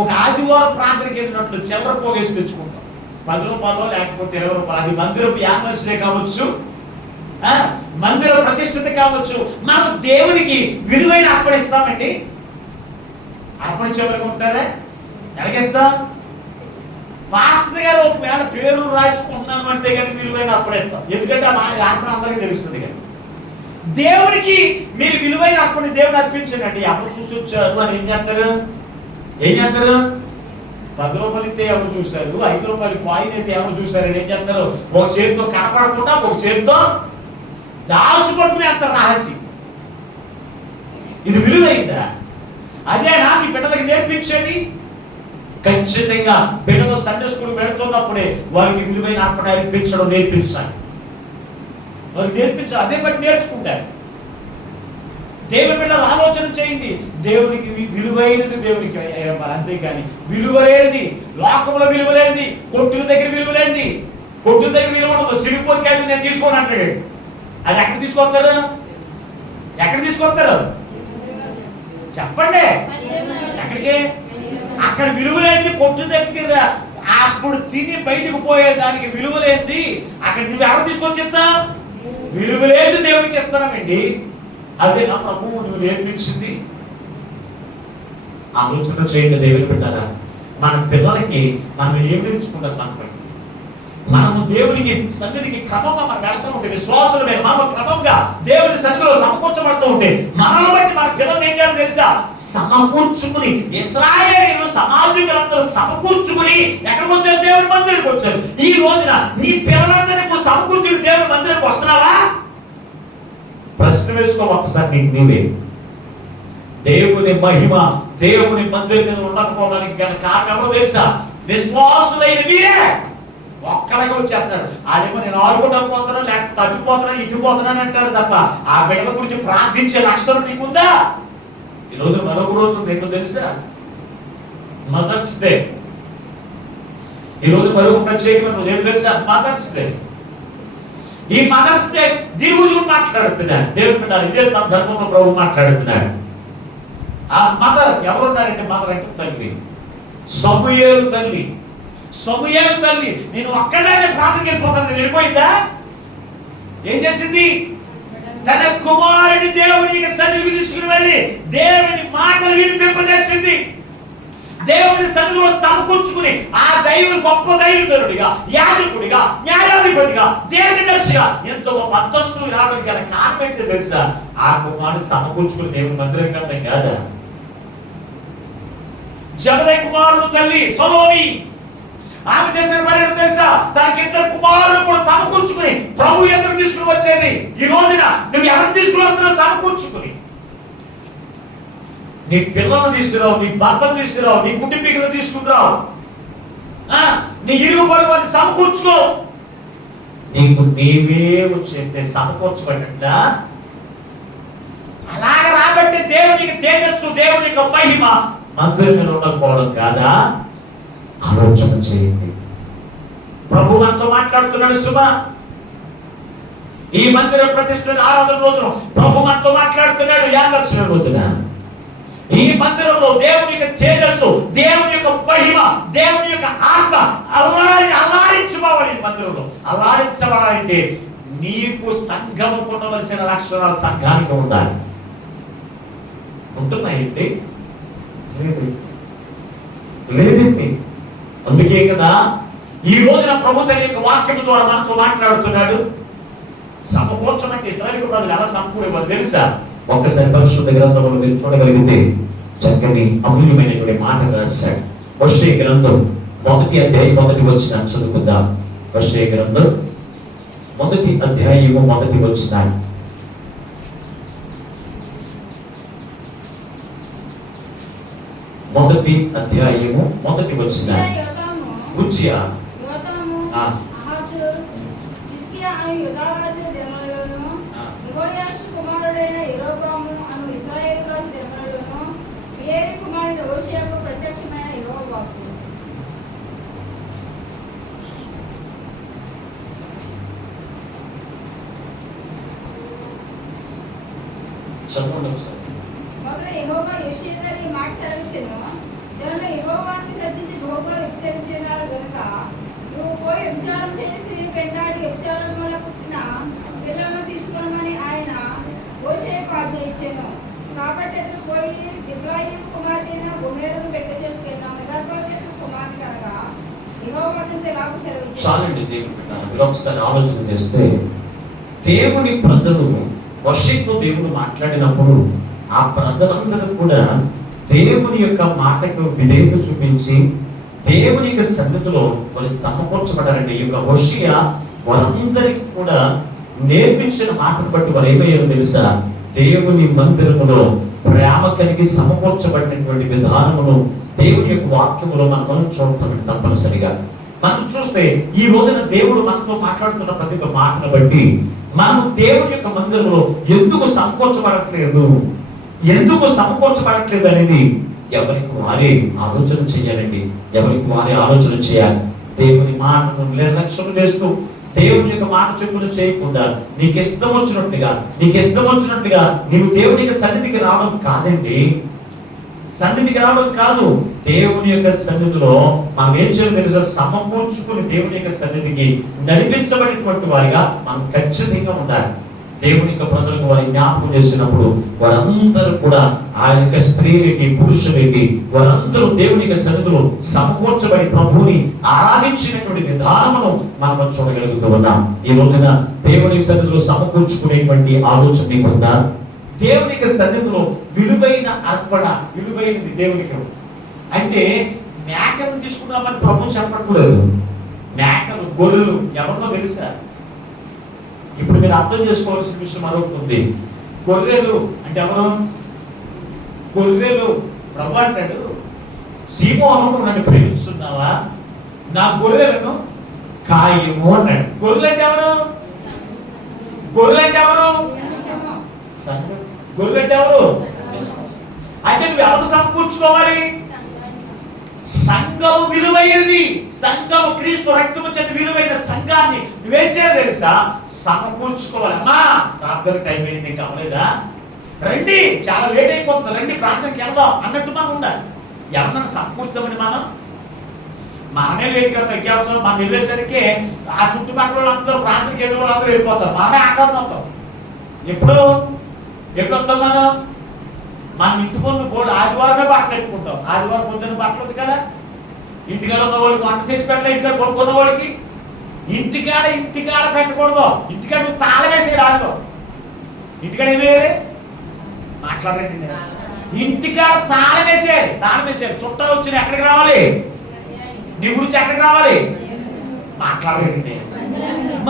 ఒక ఆదివారం ప్రార్థనకి వెళ్ళినట్లు చిల్లర పోగేసి తెచ్చుకుంటాం. 10 రూపాయలు లేకపోతే 20 రూపాయలు. అది మందిరపు యాన్వర్సరీ కావచ్చు, మందిర ప్రతిష్ఠిత కావచ్చు. మనం దేవునికి విలువైన అర్పణిస్తామండి. అర్పణించేవరకు ఉంటారా? ఎలాగేస్తాం? పాస్టర్ గారు ఒకవేళ పేరు రాయించుకుంటున్నాం అంటే కానీ విలువైన అర్పణిస్తాం. ఎందుకంటే ఆ అర్పణ అందరికీ తెలుస్తుంది. కానీ దేవునికి మీరు విలువైన అర్పణ దేవుని అర్పించండి. ఎవరు చూసి వచ్చారు అని ఏం చేస్తారు? 10 రూపాయలు ఇస్తే ఎవరు చూశారు, 5 రూపాయలు కాయిన్ అయితే ఎవరు చూశారు? ఏం చేస్తారు? ఒక చేతితో కనపడకుండా ఒక చేతితో దాచుపట్టుకునే అంత రహస్యం. ఇది విలువైందా? అదేనా మీ బిడ్డలకి నేర్పించేది? ఖచ్చితంగా బిడ్డలు సండే స్కూల్ పెడుతున్నప్పుడే వారికి విలువైన అర్పణ అర్పించడం నేర్పించాలి. వారికి నేర్పించాలి. అదే బట్టి నేర్చుకుంటారు. దేవుని బిడ్డలు ఆలోచన చేయండి. దేవునికి విలువైనది దేవునికి అంతేకాని విలువలేనిది, లోకంలో విలువలేనిది, కొట్టుల దగ్గర విలువలేనిది. కొట్టుల దగ్గర విలువ ఉండదు. చిరిగిపోయి నేను తీసుకోను అంటే అది ఎక్కడ తీసుకొస్తారు? ఎక్కడ తీసుకొస్తారు చెప్పండి? ఎక్కడికి? అక్కడ విలువలేనిది కొట్టు దగ్గర. అప్పుడు తిని బయటకు పోయేదానికి విలువలేనిది అక్కడ నువ్వు ఎవరు తీసుకొచ్చేస్తా? విలువలేదు దేవునికి ఇస్తానండి. అదే నా ప్రభువు నువ్వు నేర్పించింది. ఆలోచన చేయండి. దేవుని బిడ్డలారా, మన పిల్లలకి మనం ఏమి నేర్చుకుంటాం? మనము దేవునికి సన్నిధికి క్రమంగా మనం వెళ్తూ ఉంటే, విశ్వాసుల మీద మనం క్రమంగా దేవుని సన్నిధిలో సమకూర్చబడుతూ ఉంటే, మనల్ని బట్టి మన పిల్లలు ఏం చేయాలి తెలుసా? సమకూర్చుకుని. ఇశ్రాయేలు సమాజకులందరూ సమకూర్చుకుని ఎక్కడికి వచ్చారు? దేవుని మందిరానికి వచ్చారు. ఈ రోజున నీ పిల్లలందరినీ సమకూర్చుని దేవుని మందిరానికి వస్తున్నావా? ప్రశ్న వేసుకో ఒకసారి నీవే. దేవుని మహిమ దేవుని మందిరం మీద ఉండకపోవడానికి గల కారణం ఎవరో తెలుసా? విశ్వాసులైన మీరే. ఒక్కడిగా వచ్చేస్తున్నారు. ఆడేమో నేను ఆడుకోవడం పోతున్నాను, లేకపోతే తప్పిపోతున్నాను, ఇటుపోతున్నాను అంటారు తప్ప ఆ బిడ్డల గురించి ప్రార్థించే లక్షణం నీకుందా? ఈరోజు మరొక రోజు నీకు తెలుసా? Mother's day. ఈరోజు మరొక ప్రత్యేకమైన రోజు ఏమి తెలుసా? Mother's day. ఈ మదర్స్ డే దీని గురించి మాట్లాడుతున్నాడు దేవుని బిడ్డలు. ఇదే సందర్భంలో ప్రభు మాట్లాడుతున్నాడు. ఆ మదర్ ఎవరున్నారంటే, మదర్ అంటే తల్లి. సమూయేలు తల్లి. సమూయేలు తల్లి నేను ఒక్కదాన్ని ప్రార్థనకి వెళ్ళిపోతాను. నేను వెళ్ళిపోయిందా? ఏం చేసింది? తన కుమారుడి దేవుని సన్నిధికి తీసుకుని వెళ్ళి దేవుని మాటలు వినిపింపజేసింది. దేవుని సన్నిధిలో సమకూర్చుకుని ఆ దైవుని గొప్ప దైవకుడిగా, యాజకుడిగా, న్యాయాధిపతిగా, దీర్ఘదర్శిగా ఎంతో గొప్ప అంతస్తులు రావడానికి గల కారణం ఏంటో తెలుసా? ఆ కుమారుడు సమకూర్చుకుని దేవుని మందిరం కంటే కాదా? జబదై కుమారుడు తల్లి సొలోమి ఆమె చేసిన పని ఏంటో తెలుసా? తనకి 2 కుమారులు కూడా సమకూర్చుకుని ప్రభు ఎదురు తీసుకుని వచ్చేది. ఈ రోజున నువ్వు ఎవరు తీసుకుని వస్తున్నావు? సమకూర్చుకుని. నీ పిల్లలను తీసుకురావు, నీ భర్తను తీసుకురావు, నీ కుటుంబీకులను తీసుకుంటావు, నీ ఇరుగు పొరుగు వారిని సమకూర్చుకో. నీకు నీవే వచ్చేస్తే సమకూర్చబడ్డ అలాగ రాబట్టి దేవునికి తేజస్సు, దేవునికి మహిమ మందిరంలో ఉండకపోవడం కాదా? ఆలోచన చేయండి. ప్రభు మనతో మాట్లాడుతున్నాడు. సుమా, ఈ మందిర ప్రతిష్ఠ ఆరాధన రోజున ప్రభు మనతో మాట్లాడుతున్నాడు. యానివర్సరీ రోజున ఈ మందిరంలో దేవుని యొక్క తేజస్సు, దేవుని యొక్క మహిమ, దేవుని యొక్క ఆత్మ అల్లాడించుకోవాలి. మందిరంలో అల్లాడించబడాలంటే నీకు సంఘము ఉండవలసిన లక్షణాలు సంఘానికి ఉండాలి. ఉంటున్నాయండి? లేదండి. అందుకే కదా ఈ రోజున ప్రభు తన యొక్క వాక్యం ద్వారా మనతో మాట్లాడుతున్నాడు. సమకూర్చమంటే ఇశ్రాయేలు ప్రజలు ఎలా సమకూరేవారు తెలుసా? ఒక్కసారి పరిశుద్ధ గ్రంథంలో మీరు చూడగలిగితే చక్కని అమూల్యమైనటువంటి మాట రాశాడు. హోషేయ గ్రంథం 1వ అధ్యాయం 1వ వచనం చదువుకుందాం. హోషేయ గ్రంథం 1వ అధ్యాయం 1వ వచనం. మొదటి అధ్యాయము 1వ వచనం. ఉజ్జియా చదవండి ఒకసారి. మొదట యెహోవా యోషీయాతో ఈ మాట సెలవిచ్చెను, జనులు యెహోవాను సర్జించి బహుగా వ్యభిచరించున్నారు గనుక నువ్వు పోయి వ్యభిచారం చేసి స్త్రీని పెండాడి వ్యభిచారం వల్ల పుట్టిన పిల్లలను తీసుకొనమని ఆయన హోషేయకు ఆజ్ఞ ఇచ్చెను. కాబట్టి అతను పోయి దిబ్లాయిము కుమార్తె అయిన గోమెరును పెళ్లి చేసుకున్నాను. గర్భవతి కుమార్తె కనుక యెహోవా అతనితో ఇలాగ సెలవిచ్చెను. చాలండి దేవుని బిడ్డలారా, మీరు ఒకసారి ఆలోచన చేస్తే దేవుని ప్రజలు వర్షంతో దేవుడు మాట్లాడినప్పుడు ఆ ప్రజలందరూ కూడా దేవుని యొక్క మాటకు విధేయత చూపించి దేవుని యొక్క సన్నిధిలో వారి సమకూర్చబడారండి. ఈ యొక్క హోషేయ వారందరికీ కూడా నేర్పించిన మాటను బట్టి వారు ఏమయ్యారో తెలుసా? దేవుని మందిరములో ప్రేమ కలిగి సమకూర్చబడినటువంటి విధానమును దేవుని యొక్క వాక్యములో మనం చూడటం తప్పనిసరిగా. మనం చూస్తే ఈ రోజున దేవుడు మనతో మాట్లాడుతున్న ప్రతి ఒక్క మాటను బట్టి మనం దేవుని యొక్క మందిరంలో ఎందుకు సమకూర్చబడట్లేదు అనేది ఎవరికి వారే ఆలోచన చేయాలండి. ఎవరికి వారే ఆలోచన చేయాలి. దేవుని మాటను నిర్లక్ష్యం చేస్తూ దేవుని యొక్క మాట చెప్పులు చేయకుండా నీకు ఇష్టం వచ్చినట్టుగా నీవు దేవుని యొక్క సన్నిధికి రావడం కాదండి. సన్నిధికి రావడం కాదు. దేవుని యొక్క సన్నిధిలో మనం ఏం చేయాలి తెలుసా? సమకూర్చుకుని దేవుని యొక్క సన్నిధికి నడిపించబడినటువంటి వారిగా మనం ఖచ్చితంగా ఉండాలి. దేవుని యొక్క ప్రజలకు వారి జ్ఞాపకం చేసినప్పుడు వారందరూ కూడా ఆ యొక్క స్త్రీలకి పురుషులకి వారందరూ దేవుని యొక్క సన్నిధిలో సమకూర్చబడి ప్రభువుని ఆరాధించినటువంటి విధానమును మనం చూడగలుగుతూ ఉన్నాం. ఈ రోజున దేవుని సన్నిధిలో సమకూర్చుకునేటువంటి ఆలోచన నీకుందా? దేవుని యొక్క సన్నిధిలో విలువైన అర్పణ, విలువైనది దేవునికి. అంటే మేకను తీసుకున్నామని ప్రభు చెప్పట్లేదు. మేకలు, గొర్రెలు ఎవరినో తెలుసా? ఇప్పుడు మీరు అర్థం చేసుకోవాల్సిన విషయం మరొకటి ఉంది. గొర్రెలు అంటే ఎవరు? గొర్రెలు ప్రభు అంటాడు, సీమోను నన్ను ప్రేమిస్తున్నావా? నా గొర్రెలను కాయము అన్నాడు. గొర్రెలు అంటే ఎవరు? సంఘం. గొర్రెలు అంటే ఎవరు? అంటే నువ్వు ఎవరు సమకూర్చుకోవాలి? సంఘము విలువైనది. సంఘము క్రీస్తు రక్తము చేత విలువైన సంఘాన్ని నువ్వేం చేయాలి తెలుసా? సమకూర్చుకోవాలి. అమ్మా ప్రార్థన టైం అయింది, ఇంకా అవ్వలేదా? రండి, చాలా లేట్ అయిపోతుంది, రండి ప్రార్థనకి వెళ్దాం అన్నట్టు మనం ఉండాలి. ఎవరన్నా సమకూర్చుతామని మనమే లేట్గా తగ్గాల్సిన మనం వెళ్ళేసరికి ఆ చుట్టుపక్కల అందరూ ప్రార్థనకి వెళ్ళే వాళ్ళు అందరూ వెళ్ళిపోతారు. మనమే ఆకారం అవుతాం. ఎప్పుడు వస్తాం మనం? మన ఇంటి పనులు కూడా ఆదివారమే బట్టలు పెట్టుకుంటాం. ఆదివారం పొద్దున్న బట్టలు ఉంది కదా. ఇంటికాడ ఉన్న వాళ్ళకి వంట చేసి పెట్టలే, ఇంటికాడ కొనుక్కున్న వాళ్ళకి ఇంటికాడ పెట్టకూడదు. ఇంటికాడ నువ్వు తాళం వేసేది ఆడుకో. ఇంటికాడ ఏమేయాలి? మాట్లాడండి. ఇంటికాడ తాళం వేసేది. చుట్టాలు వచ్చిన ఎక్కడికి రావాలి? నీ గురించి ఎక్కడికి రావాలి? మాట్లాడండి.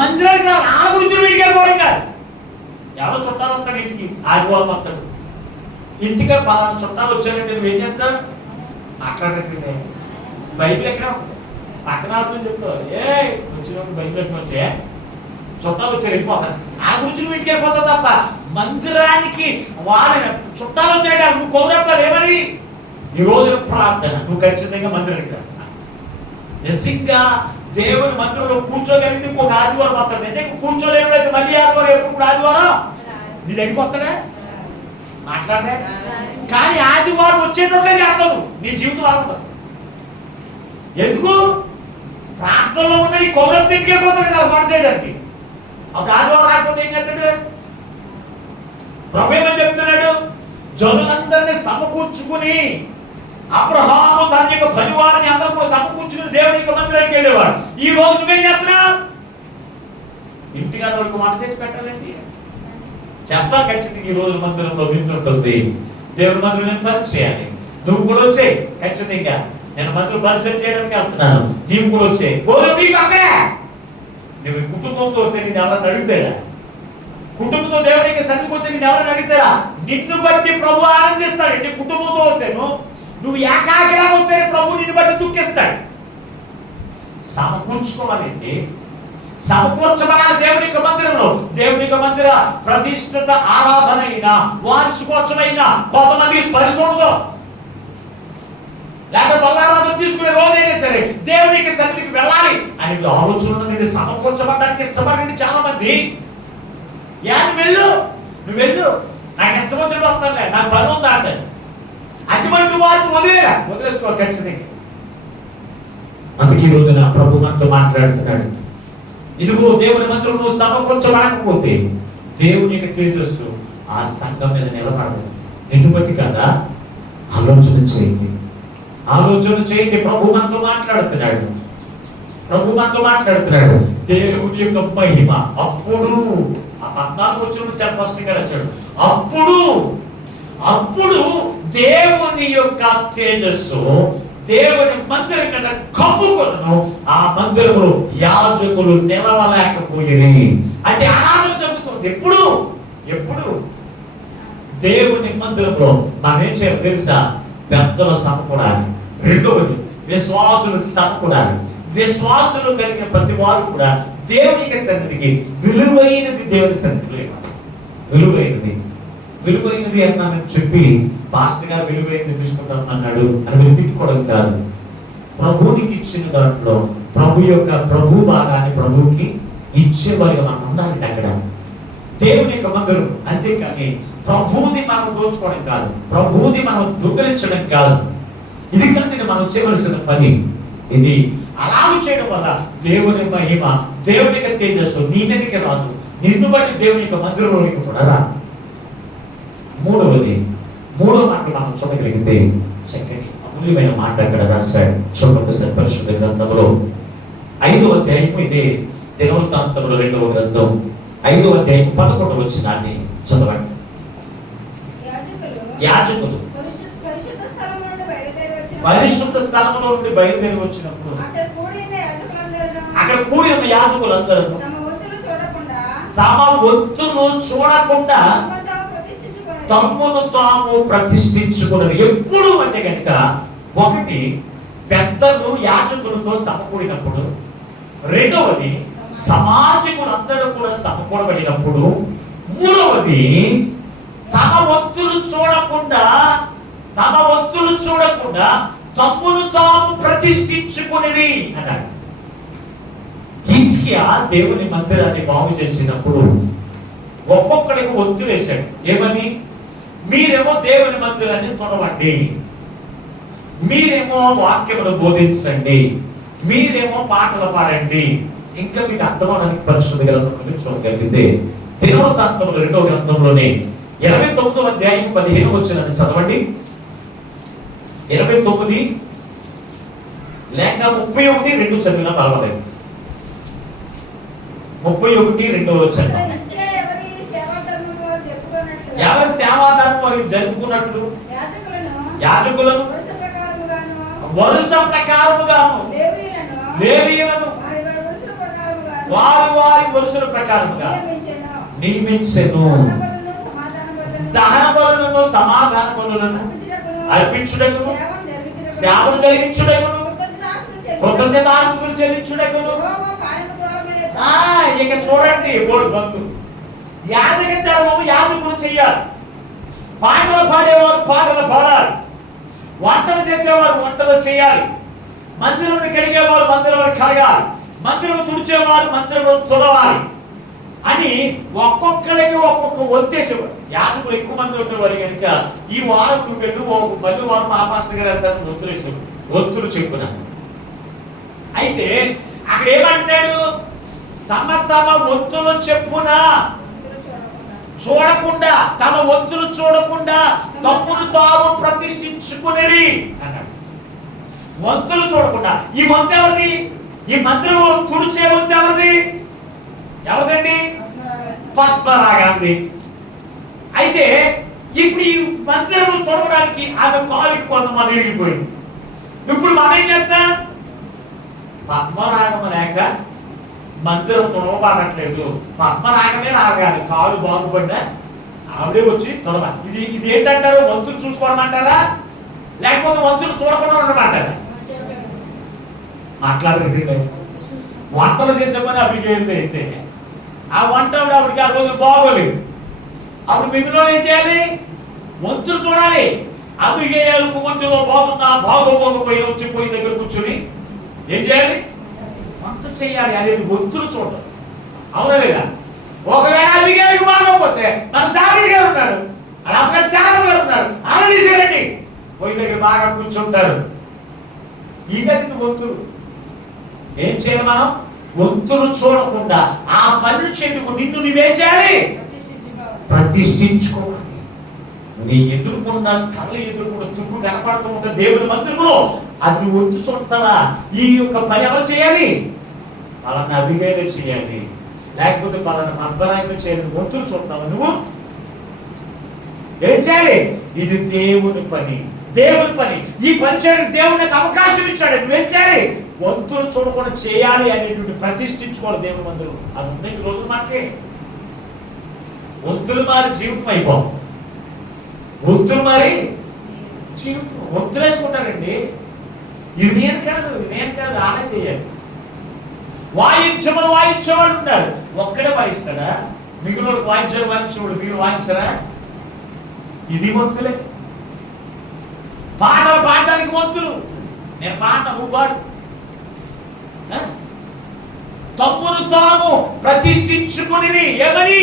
మందిరానికి రావాలి. ఆ గురించి వీడికి వెళ్ళిపోవడం కాదు. ఎవరో చుట్టాలు వస్తాడు ఇంటికి, ఆదివారం వస్తాడు. ఇంటికి పలానా చుట్టాలు వచ్చారంటే నువ్వు ఏం చేస్తావు? మాట్లాడట్లే. బైబిల్ ఎక్కడ పక్కన ఆడుతుంది చెప్తావు, ఏ వచ్చినప్పుడు బైబిల్ ఎక్కడ వచ్చాయా, చుట్టాలు వచ్చారు వెళ్ళిపోతారు. ఆ గురించి నువ్వు ఇంటికి వెళ్ళిపోతావు తప్ప మందిరానికి వాళ్ళ చుట్టాలు వచ్చాడు నువ్వు కౌరప్పాలు ఏమని ఈ రోజు ప్రార్థన నువ్వు ఖచ్చితంగా మందిరానికి రా. నిజంగా దేవుని మందిరంలో కూర్చోగలిగితే ఇంకొక ఆదివారం వస్తాడు. నిజంగా కూర్చోలేకపోతే మళ్ళీ ఆదివారం ఎప్పుడు ఆదివారం నీ దగ్గరికి వస్తాడే మాట్లాడే. కానీ ఆదివారం వచ్చేటప్పుడే చేస్తావు నీ జీవితం ఆగుతావు. ఎందుకు? ప్రార్థనలో ఉన్న ఈ కౌరవం దగ్గరికి వెళ్ళిపోతాడు కదా మాట చేయడానికి. అప్పుడు ఆదివారం రాకపోతే ఏం చేస్తాడు? ప్రభు ఏమని చెప్తున్నాడు? జనులందరినీ సమకూర్చుకుని అబ్రహాము తన యొక్క పనివారిని అందరూ కూడా సమకూర్చుకుని దేవుని యొక్క మందిరానికి వెళ్ళేవాడు. ఈ రోజు నువ్వేం చేస్తున్నావు? ఇంటిగా వరకు మాట చేసి పెట్టాలండి. చెప్పా ఖచ్చితంగా ఈ రోజు మందిరంలో విందు ఉంటుంది. దేవుని మందిరం నేను పరిచయం చేయాలి. నువ్వు కూడా వచ్చాయి ఖచ్చితంగా. నేను మందిరం పరిచయం చేయడానికి వెళ్తున్నాను. నీవు కూడా వచ్చాయి. నీకు అక్కడే నువ్వు కుటుంబంతో వస్తే నేను ఎవరైనా అడుగుతారా? కుటుంబంతో దేవునికి సన్నిధికి వస్తే నేను ఎవరైనా అడుగుతారా? నిన్ను బట్టి ప్రభు ఆనందిస్తాడు. నీ కుటుంబంతో వస్తేను నువ్వు ఏకాగ్రగా వస్తే ప్రభు నిన్ను బట్టి దుఃఖిస్తాడు. సమకూర్చుకోవాలండి. సమకూర్చబడాలి దేవుని యొక్క మందిరంలో. దేవుని యొక్క మందిర ప్రతిష్ఠిత ఆరాధన అయినా వార్షికోత్సవమైనా కొంతమంది పరిశోధనలో లేకపోతే బల్లారాధన తీసుకునే రోజైనా సరే దేవునికి సన్నిధికి వెళ్ళాలి అని ఆలోచన ఉన్నది. సమకూర్చబడడానికి ఇష్టపడండి చాలా మంది. నువ్వు వెళ్ళు నాకు ఇష్టపడి వస్తానులే నాకు పని ఉందా అంటే అటువంటి వాటిని వదిలేసుకో ఖచ్చితంగా. అందుకే ఈ రోజు నా ప్రభు మనతో మాట్లాడుతున్నాడు. ఇదిగో దేవుని మందిరంలో సమకూర్చబడకపోతే దేవుని యొక్క తేజస్సు ఆ సంఘం మీద నిలబడదు. నిన్ను బట్టి కదా. ఆలోచన చేయండి. ప్రభు మనతో మాట్లాడుతున్నాడు. దేవుని యొక్క మహిమ అప్పుడు ఆ 14 వచ్చినప్పుడు చాలా స్పష్టంగా రాశాడు. అప్పుడు దేవుని యొక్క తేజస్సు దేవుని మందిరం మీద కమ్ముకొను. ఆ మందిరంలో యాజకులు నిలవలేకపోయింది. అంటే ఆరాధన జరుగుతుంది. ఎప్పుడు దేవుని మందిరంలో మనం ఏం చేయాలి తెలుసా? పెద్దలు సమకూడాలి. రెండవది విశ్వాసులు సమకూడాలి. విశ్వాసులు కలిగిన ప్రతి వారు కూడా దేవునికి సన్నిధికి విలువైనది దేవుని సన్నిధిలో విలువైనది అన్నానని చెప్పి పాస్టర్ గారు విలువైనది తీసుకుంటాం అన్నాడు అని మీరు తిట్టుకోవడం కాదు. ప్రభువునికి ఇచ్చిన దాంట్లో ప్రభు భాగాన్ని ప్రభువుకి ఇచ్చేవారిగా మనం ఉండాలి. అక్కడ దేవుని యొక్క మందిరం. అంతేకాని ప్రభువుని మనం దోచుకోవడం కాదు, ప్రభువుని మనం దొంగిలించడం కాదు. ఇది కానీ మనం చేయవలసిన పని. ఇది అలా చేయడం వల్ల దేవుని మహిమ దేవుని యొక్క తేజస్సు నీ మీదకి రాదు. నిన్ను బట్టి దేవుని యొక్క మందిరంలోనికి కూడా రాదు. మూడో మాట మనం చూడగలిగితే చక్కని అమూల్యమైన మాట అక్కడ రాశాడు. చూడండి సార్ పరిశుద్ధ గ్రంథంలో 5వ అధ్యాయం. ఇదే దినవృత్తాంతంలో 2వ గ్రంథం 5వ అధ్యాయం 11వ వచనాన్ని చదవండి. యాజకులు పరిశుద్ధ స్థలంలో నుండి బయలుదేరి వచ్చినప్పుడు అక్కడ కూడి ఉన్న యాజకులందరూ తమ ఒత్తును చూడకుండా తమ్మును తాము ప్రతిష్ఠించుకున్నారు. ఎప్పుడు అంటే కనుక ఒకటి పెద్దలు యాజకులతో సమకూడినప్పుడు, రెండవది సమాజకులందరూ కూడా సమకూడబడినప్పుడు, మూడవది తమ ఒత్తులు చూడకుండా తమ్మును తాము ప్రతిష్ఠించుకునేది అన్నాడు. హిజ్కియా దేవుని మందిరాన్ని బాగు చేసినప్పుడు ఒక్కొక్కడికి ఒత్తి వేశాడు. ఏమని? మీరేమో దేవుని మందిరాన్ని తొడవండి, మీరేమో వాక్యములు బోధించండి, మీరేమో పాటలు పాడండి. ఇంకా మీకు అర్థమవడానికి పరిశుద్ధ గ్రంథంలో చూడగలిగితే దినవృత్తాంతంలో 2వ గ్రంథంలోనే 29వ అధ్యాయం 15వ వచనాన్ని చదవండి. 29 లేక 31 చదివినా పర్వాలేదు. 31 వచనం. ఎవరి సేవాధర్మం వారికి జరుపుకున్నట్లు యాజకులను వరుస ప్రకారముగాను లేవీయులను వారి వరుసల ప్రకారముగా నియమించెను. దహన బలులను బలులను సమాధాన బలులను అర్పించుటకును సేవను జరిగించుటకును కృతజ్ఞతాస్తుతులు చెల్లించుటకును. ఇక చూడండి బోర్డు బంధు యాజక ధర్మము యాజకులు చెయ్యాలి, పాటలు పాడేవారు పాటలు పాడాలి, వంటలు చేసేవారు వంటలు చేయాలి, మందిరం కడిగేవారు మందిరం కడగాలి, మందిరం తుడిచేవారు మందిరం తుడవాలి అని ఒక్కొక్కరికి ఒక్కొక్క ఉద్దేశం. యాజకులు ఎక్కువ మంది ఉండేవారు కనుక ఈ వారం నువ్వు వెళ్ళు, మళ్ళీ వారం మా మాస్టర్ గారు అంటారు ఒత్తులేసాడు, ఒత్తులు చెప్పున. అయితే అక్కడ ఏమంటాడు, తమ తమ ఒత్తులు చెప్పున చూడకుండా, తమ ఒత్తులు చూడకుండా తమ్మును తాము ప్రతిష్ఠించుకునేరి అన్నాడు. వంతులు చూడకుండా. ఈ వంతు ఎవరిది? ఈ మందిరం తుడిచే వంతు ఎవరిది? ఎవరిదండి? పద్మరాగాంది. అయితే ఇప్పుడు ఈ మందిరం తొడవడానికి ఆమె కాలికి కొంతమంది ఇరిగిపోయింది. ఇప్పుడు మనం ఏం చేస్తాం? పద్మరాగం లేక మందిరం తొడవబడట్లేదు, పద్మరాగమే రాగాలి, కాలు బాగుపడ్డా ఆవిడే వచ్చి తొడవాలి. ఇది ఏంటంటారు? వంతులు చూసుకోవడం అంటారా, లేకపోతే వంతులు చూడకుండా ఉండమంటారా? మాట్లాడలేదు. వంటలు చేసే పని అభిగేది అయితే ఆ వంట ఆవిడకి ఆ రోజు బాగోలేదు. అప్పుడు మిగిలిన ఏం చేయాలి? వంతులు చూడాలి. అభిగేయాలు కుమంటిలో బాగున్నా బాగోపోయి వచ్చి పోయి దగ్గర కూర్చొని ఏం చేయాలి? వంట చేయాలి అనేది వంతులు చూడాలి. అవునా లేదా? ఒకవేళ అభిగేయాలకు బాగోకపోతే మన దావీదు గారు ఉన్నాడు, అలా అక్కడ చాలా గారు ఉన్నారు, అలా తీసేయండి, పోయి దగ్గర బాగా కూర్చుంటారు. ఈ గది వంతులు ఏం చేయాలి? మనం వంతులు చూడకుండా ఆ పనులు చెట్టుకు నిన్ను నువ్వేం చేయాలి? ప్రతిష్ఠించుకోవాలి. నీ ఎదుర్కొన్న కళ్ళ ఎదుర్కొన్న తుప్పు కనపడుతూ ఉన్న దేవుని మందిరంలో అది నువ్వు వంతు చూడతావా? ఈ యొక్క పని ఎవరు చేయాలి? పలానా అభిగేలు చేయాలి, లేకపోతే పలానా పద్మరాయకులు చేయాలి. వంతులు చూడతావా నువ్వు? ఏం చేయాలి? ఇది దేవుని పని, దేవుని పని. ఈ పని చేయడానికి దేవునికి అవకాశం ఇచ్చాడు. నువ్వేం చేయాలి? వంతులు చూడకుండా చేయాలి అనేటువంటి ప్రతిష్ఠించుకోవాలి దేవుని మందిరం. అది ఉంది ఈ రోజు మనకి. వంతులు మారి జీవితం అయిపోం, వంతులు మారి జీవితం. వంతులు వేసుకుంటారండి. ఇది నేను కాదు ఆనే చేయాలి. వాయించమని వాయించేవాళ్ళు ఉంటారు, ఒక్కడే వాయిస్తాడా? మిగిలిన వాయించాడు వాయించేవాడు, మీరు వాయించరా? ఇది వంతులే. పాటలు పాడడానికి వంతులు. నేను పాట నువ్వు పాడు. తమ్మును తాము ప్రతిష్ఠించుకుని ఏమని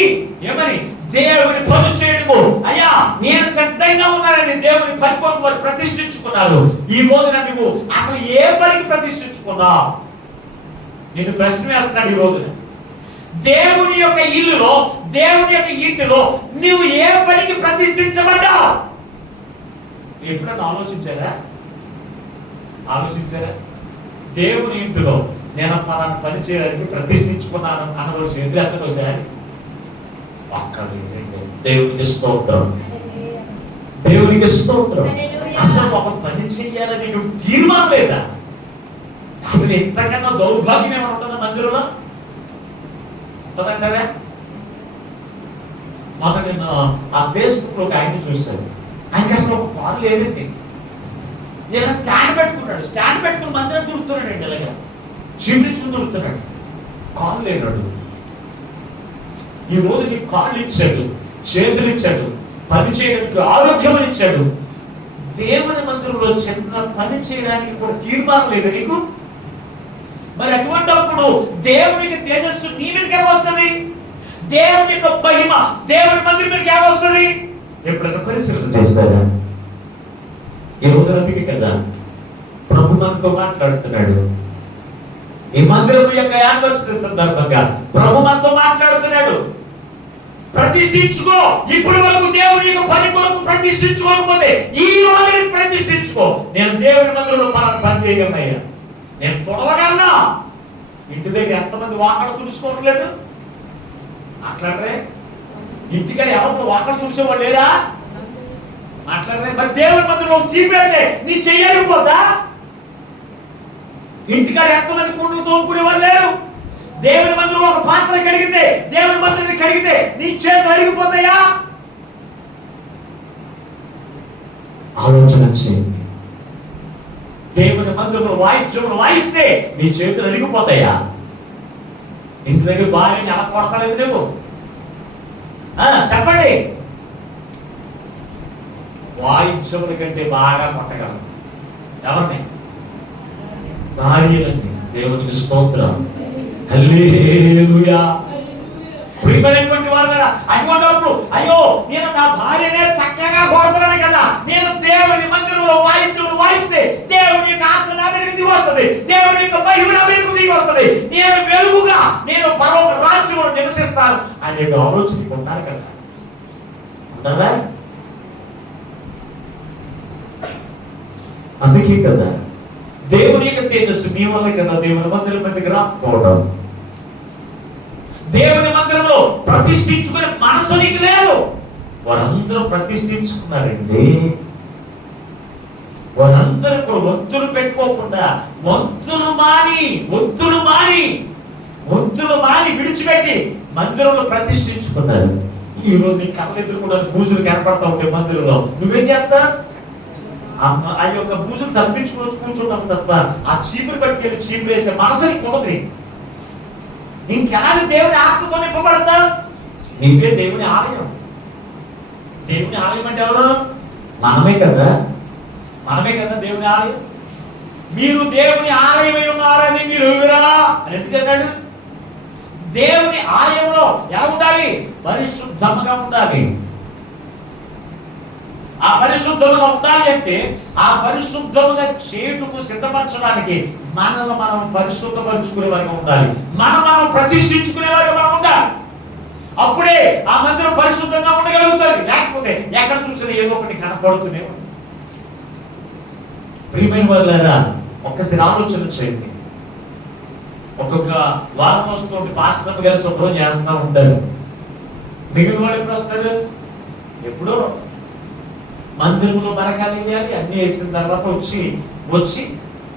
దేవుని పని చేయడము. అయ్యా నేను సిద్ధంగా ఉన్నానని దేవుని పని కొరకు వారు ప్రతిష్ఠించుకున్నారు. ఈ రోజున నువ్వు అసలు ఏ పనికి ప్రతిష్ఠించుకున్నావు? నేను ప్రశ్న వేస్తున్నాడు. ఈ రోజున దేవుని యొక్క ఇల్లులో, దేవుని యొక్క ఇంటిలో నువ్వు ఏ పనికి ప్రతిష్ఠించబడ్డావు? ఎప్పుడన్నా ఆలోచించారా? దేవుని ఇంటిలో నేను పలానా పని చేయడానికి ప్రతిష్ఠించుకున్నాను అన్నరోజు ఎదురు సార్ దేవునికి స్తోత్రం, దేవునికి స్తోత్రం. అసలు ఒక పని చెయ్యాలని నువ్వు తీర్మానం లేదా? అసలు ఎంతకన్నా దౌర్భాగ్యం ఏమైనా ఉంటుందా మందిరంలో? ఉంటుందంటారా? మాకు నేను ఆ ఫేస్బుక్ లో ఒక ఆయన చూశాను. ఆయనకి అసలు ఒక కాల్ లేదండి. నేను స్టాండ్ పెట్టుకుని మందిరం దురుకుతున్నాడు అండి. అలాగా చిమ్మించుకుని దురుకుతున్నాడు, కాళ్ళు లేనాడు. ఈ రోజు నీకు కాళ్ళు ఇచ్చాడు, చేతులు ఇచ్చాడు, పని చేయడానికి ఆరోగ్యం ఇచ్చాడు. దేవుని మందిరంలో చిన్న పని చేయడానికి కూడా తీర్మానం లేదు నీకు. మరి అటువంటిప్పుడు దేవునికి తేజస్సు నీ మీదకి ఎలా వస్తుంది? దేవుని యొక్క మహిమ దేవుని మందిరం మీదకి ఎలా వస్తుంది? ఎప్పుడైనా పరిశీలన చేస్తారా? ఈ రోజు అందుకే కదా ప్రభు మనతో మాట్లాడుతున్నాడు. ఈ మందిరం యొక్క యానివర్సరీ సందర్భంగా ప్రభు మనతో మాట్లాడుతున్నాడు. ప్రతిష్ఠించుకో. ఇప్పటి వరకు దేవుని యొక్క పని కొరకు ప్రతిష్ఠించుకోకపోతే ఈ రోజు ప్రతిష్ఠించుకో. నేను దేవుని మందిరంలో పని చేయగలనయ్యా, నేను తొడవగలనా? ఇంటి దగ్గర ఎంతమంది వాకలు తుడుచుకోవట్లేదు? మాట్లాడరే? ఇంటికాడ ఎవరు వాకలు తుడిచేవాళ్ళు లేరా? మాట్లాడరే? మరి దేవుని మందిరంలో చీపెడితే నీ చెయ్యకపోతా? ఇంటికాడ ఎంతమంది కుండలు తోముకునే వాళ్ళు లేరు? దేవుని మందిరంలో ఒక పాత్ర కడిగితే, దేవుని మందిరాన్ని కడిగితే నీ చేతులు అరిగిపోతాయా? ఆలోచన చేయండి. దేవుని మందిరంలో వాయిద్యములు వాయిస్తే నీ చేతులు అరిగిపోతాయా? ఇంటి దగ్గర భార్యని ఎలా కొడతలేదు నువ్వు? చెప్పండి. వాయిద్యముల కంటే బాగా కొట్టగలరు ఎవరిని? భార్యలని. దేవునికి స్తోత్రం. హల్లెలూయా. ప్రియమైనటువంటి వారు కదా, అటువంటిప్పుడు అయ్యో నేను నా భార్యనే చక్కగా కొడతాను కదా, నేను దేవుని మందిరంలో వాయిద్యములు వాయిస్తే దేవుని యొక్క ఆత్మ నా మీదకి దిగి వస్తుంది, దేవుని యొక్క మహిమ నా మీదకి దిగి వస్తుంది, నేను వెలుగుగా నేను పరలోక రాజ్యంలో నివసిస్తాను అనే ఆలోచన ఉంటారు కదా. ఉండదా? అందుకే కదా దేవుని యొక్క తేజస్సు మీ వల్ల కదా దేవుని మందిరం మీదకి రాకపోవడం. దేవుని మందిరంలో ప్రతిష్ఠించుకునే మనసు నీకు లేదు. వారందరూ ప్రతిష్ఠించుకున్నారండి. వారందరూ కూడా ఒత్తులు పెట్టుకోకుండా ఒత్తులు మాని విడిచిపెట్టి మందిరంలో ప్రతిష్ఠించుకున్నారు. ఈ రోజు నీ కళ్ళెదురు కూడా బూజులు కనపడతా ఉంటే మందిరంలో నువ్వేం చేస్తా? ఆ యొక్క బూజులు తప్పించుకొని కూర్చుంటాం తప్ప ఆ చీపురు పట్టుకెళ్ళి చీపురు వేసే మనసు నీకు ఉండదు. ఇంకెలాంటి దేవుని ఆత్మతో నింపబడతా? నీవే దేవుని ఆలయం. దేవుని ఆలయం అంటే ఎవరు? మనమే కదా. దేవుని ఆలయం. మీరు దేవుని ఆలయమై ఉన్నారని మీరు ఎరుగురా అని ఎందుకన్నాడు? దేవుని ఆలయంలో ఎలా ఉండాలి? పరిశుద్ధంగా ఉండాలి. ఆ పరిశుద్ధంగా ఉండాలి అంటే ఆ పరిశుద్ధంగా చేతుకు సిద్ధపరచడానికి మనల్ని మనం పరిశుద్ధపరుచుకునే వారికి ఉండాలి, మనం ప్రతిష్ఠించుకునే వారికి మనం ఉండాలి. అప్పుడే ఆ మందిరం పరిశుద్ధంగా ఉండగలుగుతుంది. లేకపోతే ఎక్కడ చూసినా ఏదో ఒకటి కనపడుతూనే ఉంది. ప్రియమైన వారులారా, ఒక్కసారి ఆలోచన చేయండి. ఒక్కొక్క వారం వస్తుంది పాస్టర్ గారు శుభ్రం చేస్తూ ఉంటారు. మిగిలిన వాళ్ళు ఎప్పుడు వస్తారు? ఎప్పుడో మందిరంలో బరకాలు వేయాలి, అన్ని వేసిన తర్వాత వచ్చి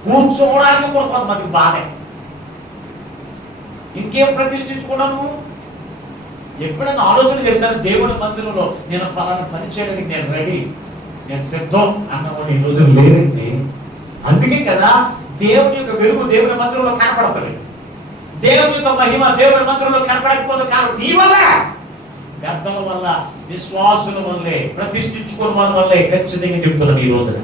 కూర్చోవడానికి కూడా కొంతమందికి బాధ. ఇంకేం ప్రతిష్ఠించుకున్నాను? ఎప్పుడైనా ఆలోచన చేశాను దేవుడి మందిరంలో నేను పలానా పని చేయడానికి నేను రెడీ, నేను సిద్ధం అన్నవాడు ఈ రోజు లేదండి. అందుకే కదా దేవుని యొక్క వెలుగు దేవుని మందిరంలో కనపడతలేదు, దేవుని యొక్క మహిమ దేవుని మందిరంలో కనపడకపోతే కాదు నీ వల్ల, పెద్దల వల్ల, విశ్వాసుల వల్లే, ప్రతిష్ఠించుకున్న వాళ్ళ వల్లే. ఖచ్చితంగా చెప్తున్నాను ఈ రోజున.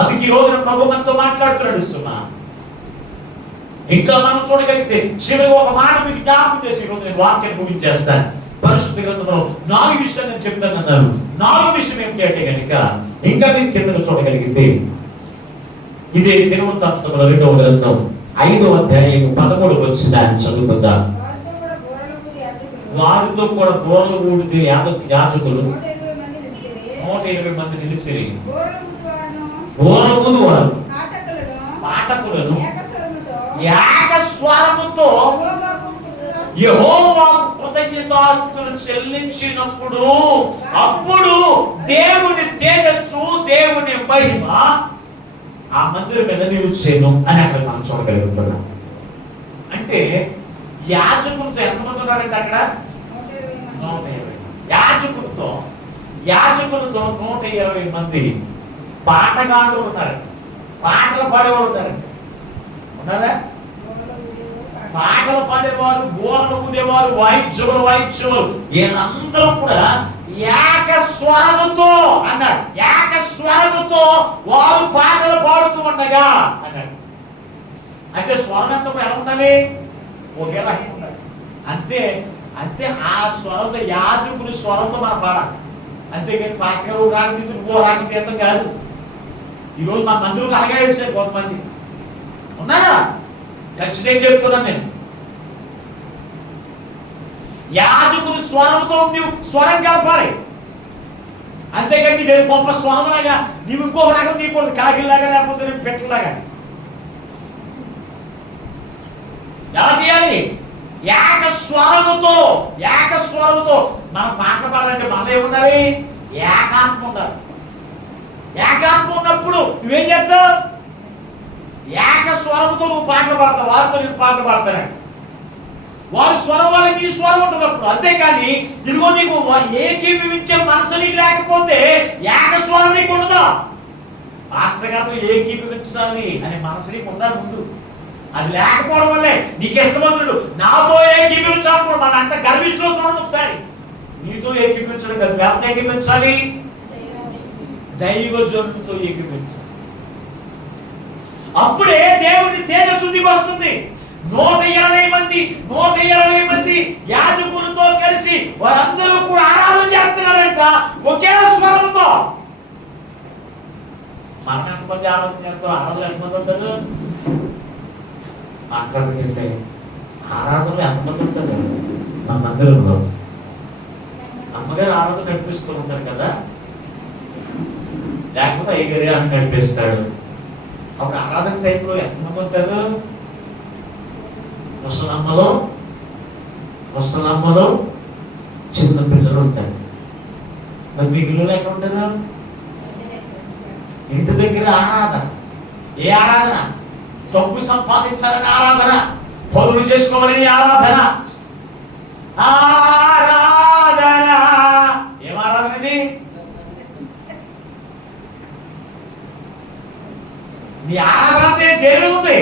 అందుకే ఈ రోజున ప్రభు మనతో మాట్లాడుతున్నాడు. ఇస్తున్నా ఇంకా మనం చూడగలిగితే చివరి ఒక మాట మీకు జ్ఞాపకం చేసి ఈ రోజు నేను వాక్యాన్ని ముగించేస్తాను. పరిశుద్ధ గ్రంథంలో 4 విషయాలు నేను చెప్తాను అన్నారు. 4 విషయం ఏమిటి అంటే కనుక ఇంకా మీరు కింద చూడగలిగితే ఇదే దినవృత్తాంతముల 2వ గ్రంథం 5వ అధ్యాయం 13వ వచనాన్ని చదువుకుందాం. వారితో కూడా బోరలు ఊడితే యాజకులు 120 మంది నిలిచిరి. బోరలు వారు పాఠకులను ఏకస్వరముతో యెహోవాకు కృతజ్ఞతాస్తుతులు చెల్లించినప్పుడు అప్పుడు దేవుని తేజస్సు దేవుని మహిమ ఆ మందిరం మీద నిలిచేను అని అక్కడ మనం చూడగలుగుతున్నాం. అంటే యాజకులతో ఎంతమంది ఉన్నారంటే అక్కడ 120. యాజకులతో 120 మంది పాటగాళ్ళు ఉన్నారు, పాటలు పాడేవాళ్ళు ఉన్నారండి. ఉన్నారా? పాటలు పాడేవారు, బోరలు ఊదేవారు, వాయిద్యములు వీళ్ళందరూ కూడా ఏకస్వరముతో అన్నాడు. ఏకస్వరముతో వారు పాటలు పాడుతూ ఉండగా అన్నాడు. అంటే స్వరం ఎలా ఉండాలి? ఒకేలా ఉండాలి. అంతే ఆ స్వరంతో యాజకుని స్వరంతో మనం పాడాలి. అంతేకాని పాస్టర్ గారు రాకి నువ్వు రాకి తీర్థం కాదు. ఈరోజు మా మందిరంలో అలాగే వేసారు కొంతమంది ఉన్నారా? ఖచ్చితంగా చెప్తున్నాను నేను. యాజకుని స్వరంతో నీవు స్వరం కలపాలి. అంతేకాని నీకు గొప్ప స్వరంలాగా నీవు ఇంకొక రకం తీయకూడదు, కాకిలాగా లేకపోతే పెట్టలాగా. ఎలా తీయాలి? ఏకస్వరముతో మనం పాటలు పాడాలంటే మనం ఏముండాలి? ఏకాత్మ ఉండాలి. ఏకాత్మ ఉన్నప్పుడు నువ్వేం చేస్తావు? ఏకస్వరముతో నువ్వు పాటలు పాడతావు, వారితో నేను పాటలు పాడతాను. వారి స్వరం వాళ్ళకి నీ స్వరం ఉంటున్నప్పుడు. అంతేకాని ఇదిగో నీకు ఏకీభవించే మనసు నీకు లేకపోతే ఏకస్వరం నీకు ఉండదు. మాస్టర్ గారితో ఏకీభవించాలి అనే మనసు నీకు ఉండాలి ముందు. అది లేకపోవడం వల్లే నీకు ఇష్టమంతుడు నాతో ఏకీభవించాలనుకో. మన అంత గర్విష్ఠులో చూడండి ఒకసారి. నీతో ఏకీభవించడం కాదు, ఎవరిని ఏకీభవించాలి? దైవజనుడితో ఏకీభవించాలి. అప్పుడే దేవుని తేజస్సు నీకు వస్తుంది. 120 మంది యాజకులతో కలిసి వారందరూ కూడా ఆరాధన చేస్తున్నారంట ఒకే స్వరంతో. మనం ఎంతమంది ఆరాధన చేస్తాం? ఆరాధన ఎంతమంది ఉంటారు? మాట్లాడుతుంటే ఆరాధనలు ఎంతమంది ఉంటారు మన మందిరంలో? అమ్మగారు ఆరాధన నడిపిస్తూ ఉంటారు కదా, లేకపోతే అయ్యగారి అని నడిపిస్తాడు. అప్పుడు ఆరాధన టైంలో ఎంతమంది ఉంటారు? ముసలమ్మలో చిన్న పిల్లలు ఉంటారు. మరి మిగిలిన ఎక్కడ ఉంటారు? ఇంటి దగ్గర ఆరాధన. ఏ ఆరాధన? డబ్బు సంపాదించాలని ఆరాధన, పనులు చేసుకోవాలని ఆరాధన. ఆరాధన ఏం ఆరాధన ఇది? నీ ఆరాధన దేవుడు ఉంది.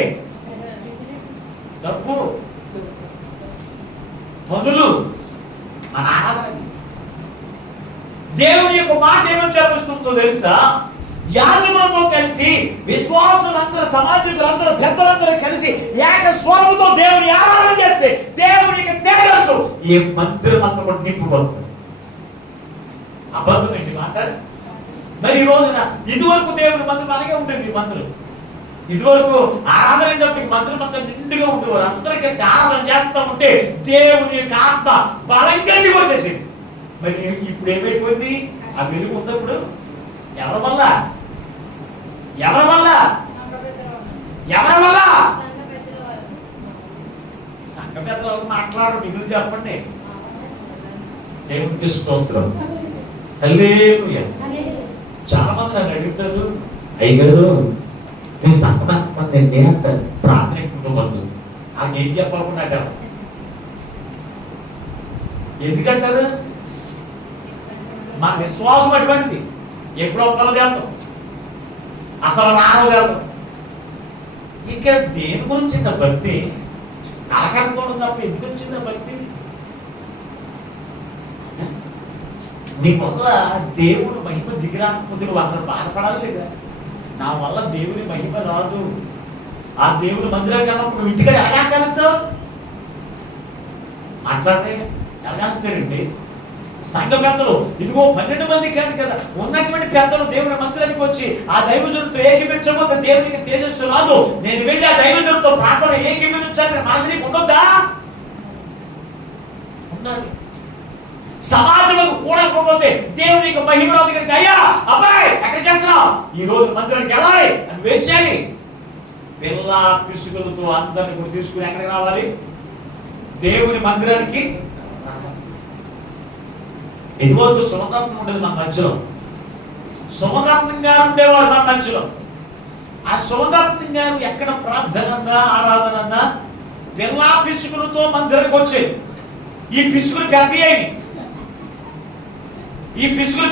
డబ్బు, పనులు, మన ఆరాధన. దేవుని యొక్క మాట ఏమని చెప్పిస్తుందో తెలుసా? యాజకులతో కలిసి విశ్వాసులందరూ, సమాజకులందరూ, పెద్దలందరూ కలిసి ఏక స్వరముతో దేవుని ఆరాధన చేస్తే దేవునికి తేజస్సు ఈ మందిరం అంతా కూడా నింపుబడుతుంది. అబద్ధం ఏంటి మాట? మరి ఈ రోజున ఇదివరకు దేవుని మందిరం అలాగే ఉండేది. ఈ మందిరం ఇదివరకు ఆరాధన అయినప్పటికీ మందిరం అంతా నిండుగా ఉండేవారు. అందరూ కలిసి ఆరాధన చేస్తూ ఉంటే దేవుని యొక్క ఆత్మ బలంగా వచ్చేసింది. మరి ఇప్పుడు ఏమైపోయింది? ఆ వెలుగు ఉన్నప్పుడు ఎవరి వల్ల? ఎవరి వల్ల? ఎవరి వల్ల? సంఘ పెద్దలు మాట్లాడరు. మిగులు చెప్పండి. దేవునికి స్తోత్రం. హల్లెలూయా. చాలా మంది నన్ను అడుగుతారు, అయ్యగారు మీ సంఘం ఎంతమంది అండి అంటారు. ప్రార్థన కుటుంబంలో అది ఏం చెప్పకుండా అంటారు. ఎందుకంటారు? మా విశ్వాసం అటువంటిది. ఎప్పుడో ఒక్కలో చేస్తాం, అసలు రానో చేస్తాం. ఇక్కడ దేని గురించి భక్తి? కలకనుకోవడం తప్ప ఎందుకు వచ్చిందా భక్తి? నీ వల్ల దేవుడు మహిమ దిగిరాకపోతే నువ్వు అసలు బాధపడాలి లేదా? నా వల్ల దేవుని మహిమ రాదు. ఆ దేవుని మందిరానికి అన్నప్పుడు నువ్వు ఇంటికి ఎలా కలుగుతావు? మాట్లాడితే ఎలా అంటారండి? సంఘ పెద్దలు ఇదిగో 12 మంది కాదు కదా, ఉన్నటువంటి పెద్దలు దేవుని మందిరానికి వచ్చి ఆ దైవజనుడితో ఏకీభవించకపోతే దేవునికి తేజస్సు రాదు. నేను వెళ్ళి ఆ దైవజనుడితో ప్రార్థన ఏకీభవించాలని మనసు నీకు ఉండొద్దా? ఉండాలి. సమాజంలో కూడకపోతే దేవునికి మహిమ రాదు. కనుక అయ్యా అబ్బాయి ఎక్కడికి వెళ్తున్నావు? ఈ రోజు మందిరానికి వెళ్ళాలి అని వేచాలి. పిల్ల పిసుకలతో అందరిని కూడా తీసుకుని ఎక్కడికి రావాలి? దేవుని మందిరానికి. ఇదివరకు సుమతాత్మ ఉండేది మన మధ్యలో. సుమతాత్మ గారు ఉండేవాడు మన మధ్యలో. ఆ సుమతాత్మ గారు ఎక్కడ ప్రార్థన ఆరాధన పిల్ల పిసుకులతో మందిరానికి వచ్చేది. ఈ పిసుకులు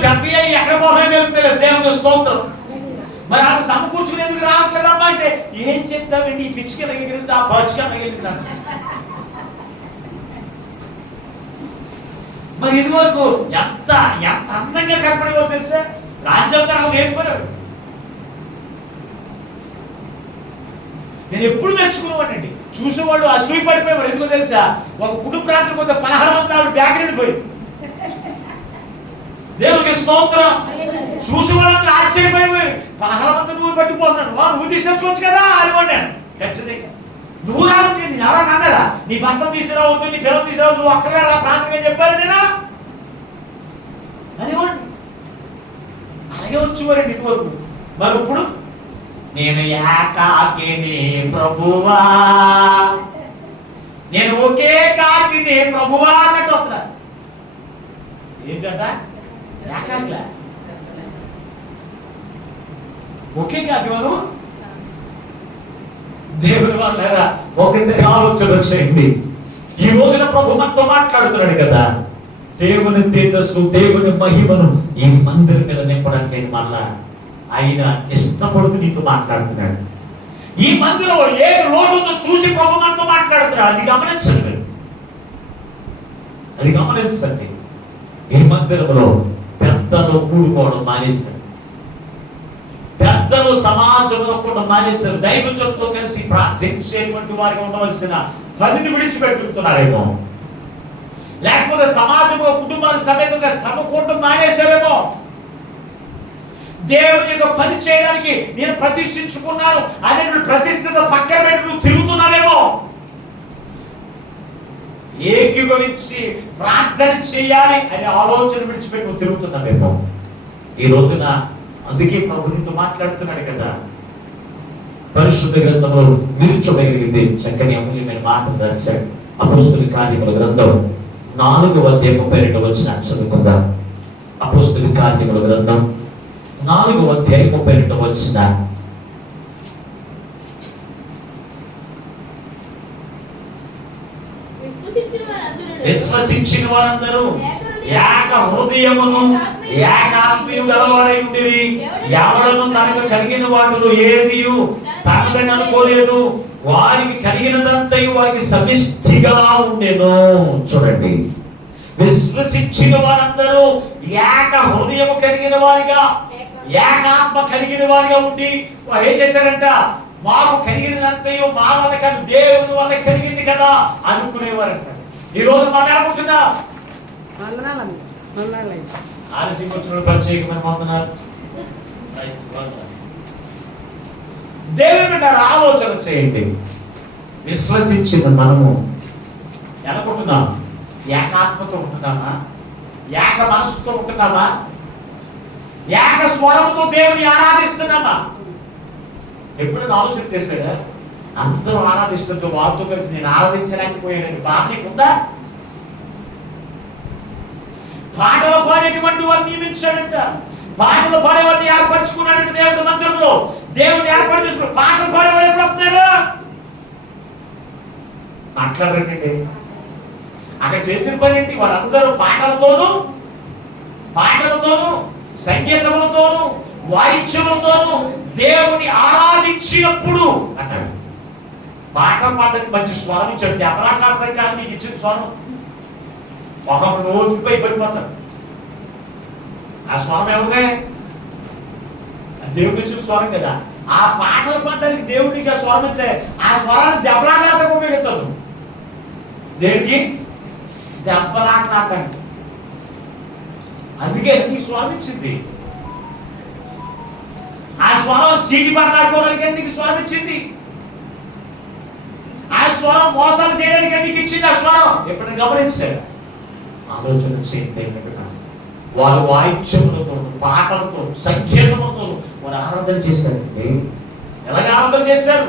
పెద్ద అయ్యి ఎక్కడ పోతాయో తెలుస్తలేదు. దేవుని స్తోత్రం. మరి ఆమె సమకూర్చుకుని ఎందుకు రావట్లేదమ్మా అంటే ఏం చెప్తామండి? ఈ పిచ్చుక ఎగిరింది, ఆ పచ్చుక ఎగిరింది. మరి ఇది వరకు ఎంత అందంగా కనపడేవో తెలుసా? రాజ్యం తరాలు ఏర్పడాడు. నేను ఎప్పుడు మెచ్చుకునేవాడినండి. చూసేవాళ్ళు అసూయ పడిపోయేవాడు. ఎందుకో తెలుసా? ఒక కుటుంబ రాత్రి కొంత పలహారం అంతా ఆవిడ బ్యాగ్ వెళ్ళిపోయింది. దేవునికి స్తోత్రం. చూసి వాళ్ళందరూ ఆశ్చర్యపోయి పలహారం అంతా నువ్వు పట్టిపోతున్నాడు. నువ్వు తీసుకొచ్చు కదా అని వాడినాను. ఖచ్చితంగా నువ్వు రావచ్చు. నేను ఎవరన్నా అన్నారా? నీ భర్త తీసుకురావద్దు, నీ పిల్లలు తీసుకురావద్దు, నువ్వు అక్కగా రా ప్రాంతంగా చెప్పారు నేనా అనేవాడిని. అలాగే వచ్చేవాడండి ఇదివరకు. మరి ఇప్పుడు నేను ఏకాకిని ప్రభువా, నేను ఒకే కాకిని ప్రభువా అన్నట్టు వస్తున్నా. ఏంటంట? ఏకాకిలా ఒకే కాకి మనం. దేవుని వాళ్ళారా ఒకసారి ఆలోచన చేయండి. ఈ రోజున ప్రభు మనతో మాట్లాడుతున్నాడు కదా, దేవుని తేజస్సు, దేవుని మహిమను ఈ మందిరం మీద నింపడానికి నేను మళ్ళా ఆయన ఇష్టపడుతూ నీతో మాట్లాడుతున్నాడు. ఈ మందిరంలో ఏ రోజుతో చూసి ప్రభు మనతో మాట్లాడుతున్నాడు. అది గమనించండి, అది గమనించండి. ఈ మందిరంలో పెద్దలు కూడుకోవడం మానేశారు, పెద్దలు సమాజంలో కూడా మానేశారు. దైవజనులతో కలిసి ప్రార్థించేటువంటి వారికి ఉండవలసిన పనిని విడిచిపెట్టుతున్నారేమో, లేకపోతే సమాజంలో కుటుంబాల సమేతంగా సమకూడటం మానేశారేమో. దేవుని యొక్క పని చేయడానికి నేను ప్రతిష్ఠించుకున్నాను అనే ప్రతిష్ఠిత పక్కన పెట్టి నువ్వు తిరుగుతున్నావేమో. ఏకీభవించి ప్రార్థన చేయాలి అనే ఆలోచన విడిచిపెట్టి నువ్వు తిరుగుతున్నావేమో ఈ రోజున. అందుకే ప్రభు నీతో మాట్లాడుతున్నాడు కదా, పరిశుద్ధ గ్రంథంలో మీరు చూడగలిగితే చక్కని అమూల్యమైన మాట రాశాడు. అపోస్తుల కార్యముల గ్రంథం 4వ అధ్యాయం 32వ వచనం చదువుకుందాం. అపోస్తుల కార్యముల గ్రంథం 4వ అధ్యాయం 32వ వచనం. విశ్వసించిన వారందరూ ఏక హృదయమును ఏకాత్మీయు గలవారై ఉండిరి. ఎవరను తనకు కలిగిన వాటిలో ఏదియు తనదని అనుకోలేదు, వారికి కలిగినదంతయు వారికి సమిష్టిగా ఉండెను. చూడండి, విశ్వసించిన వారందరూ ఏక హృదయము కలిగిన వారిగా, ఏకాత్మ కలిగిన వారిగా ఉండి వారు ఏం చేశారంట, మాకు కలిగినదంతయు మా వల్ల కాదు, దేవుని వల్ల కలిగింది కదా అనుకునేవారంట. ఈ రోజు మనం అనుకుంటున్నా ఆలస్యం వచ్చిన ప్రత్యేకమైన వందనాలు. దేవుని ఆలోచన చేయండి. విశ్వసించిన మనము అనుకుంటున్నాం, ఏకాత్మతో ఉంటున్నామా, ఏక మనసుతో ఉంటున్నామా, ఏక స్వరముతో దేవుని ఆరాధిస్తున్నామా? ఎప్పుడైనా ఆలోచన చేశాడా? అందరూ ఆరాధిస్తుంటే వారితో కలిసి నేను ఆరాధించలేకపోయానని బాధ నీకుందా? పాటలు పాడేటువంటి వారిని నియమించాడంట, పాటలు పాడేవాడిని ఏర్పరచుకున్నాడంట దేవుడి మందిరంలో. దేవుని ఏర్పాటు చేసుకున్నాడు. పాటలు పాడేవాడు ఎప్పుడు వస్తున్నాడు? మాట్లాడండి. అక్కడ చేసిన పని ఏంటి? వాళ్ళందరూ పాటలతోనూ సంగీతములతోనూ వాయిద్యములతోనూ దేవుని ఆరాధించినప్పుడు అంటాడు. పాటలు పాడడానికి మంచి స్వరం ఇచ్చాడు. దెబ్బలాటాడతాయి కాదు నీకు ఇచ్చిన స్వరం. ఒక నోటిపై పడిపోతాడు. ఆ స్వరం ఎవరిదే? దేవుడి ఇచ్చిన స్వరం కదా. ఆ పాటలు పాడడానికి దేవుడికి ఆ స్వరం ఇస్తే ఆ స్వరాన్ని దెబ్బలాటాడతానికి ఉపయోగిస్తాడు. దేనికి? దెబ్బలాటాడటానికి. అందుకే నీకు స్వరం ఇచ్చింది. ఆ స్వరం సీటి పట్లాడుకోవడానికి నీకు స్వరం ఇచ్చింది. ఆ స్వరం మోసాలు చేయడానికి నీకు ఇచ్చింది. ఆ స్వరం ఎప్పుడైనా గమనించారు? ఆలోచన చేయండి. వారు వాయిద్యములతో, పాటలతో, సంగీతములతో వారు ఆరాధన చేశారండి. ఎలాగ ఆరాధన చేశారు?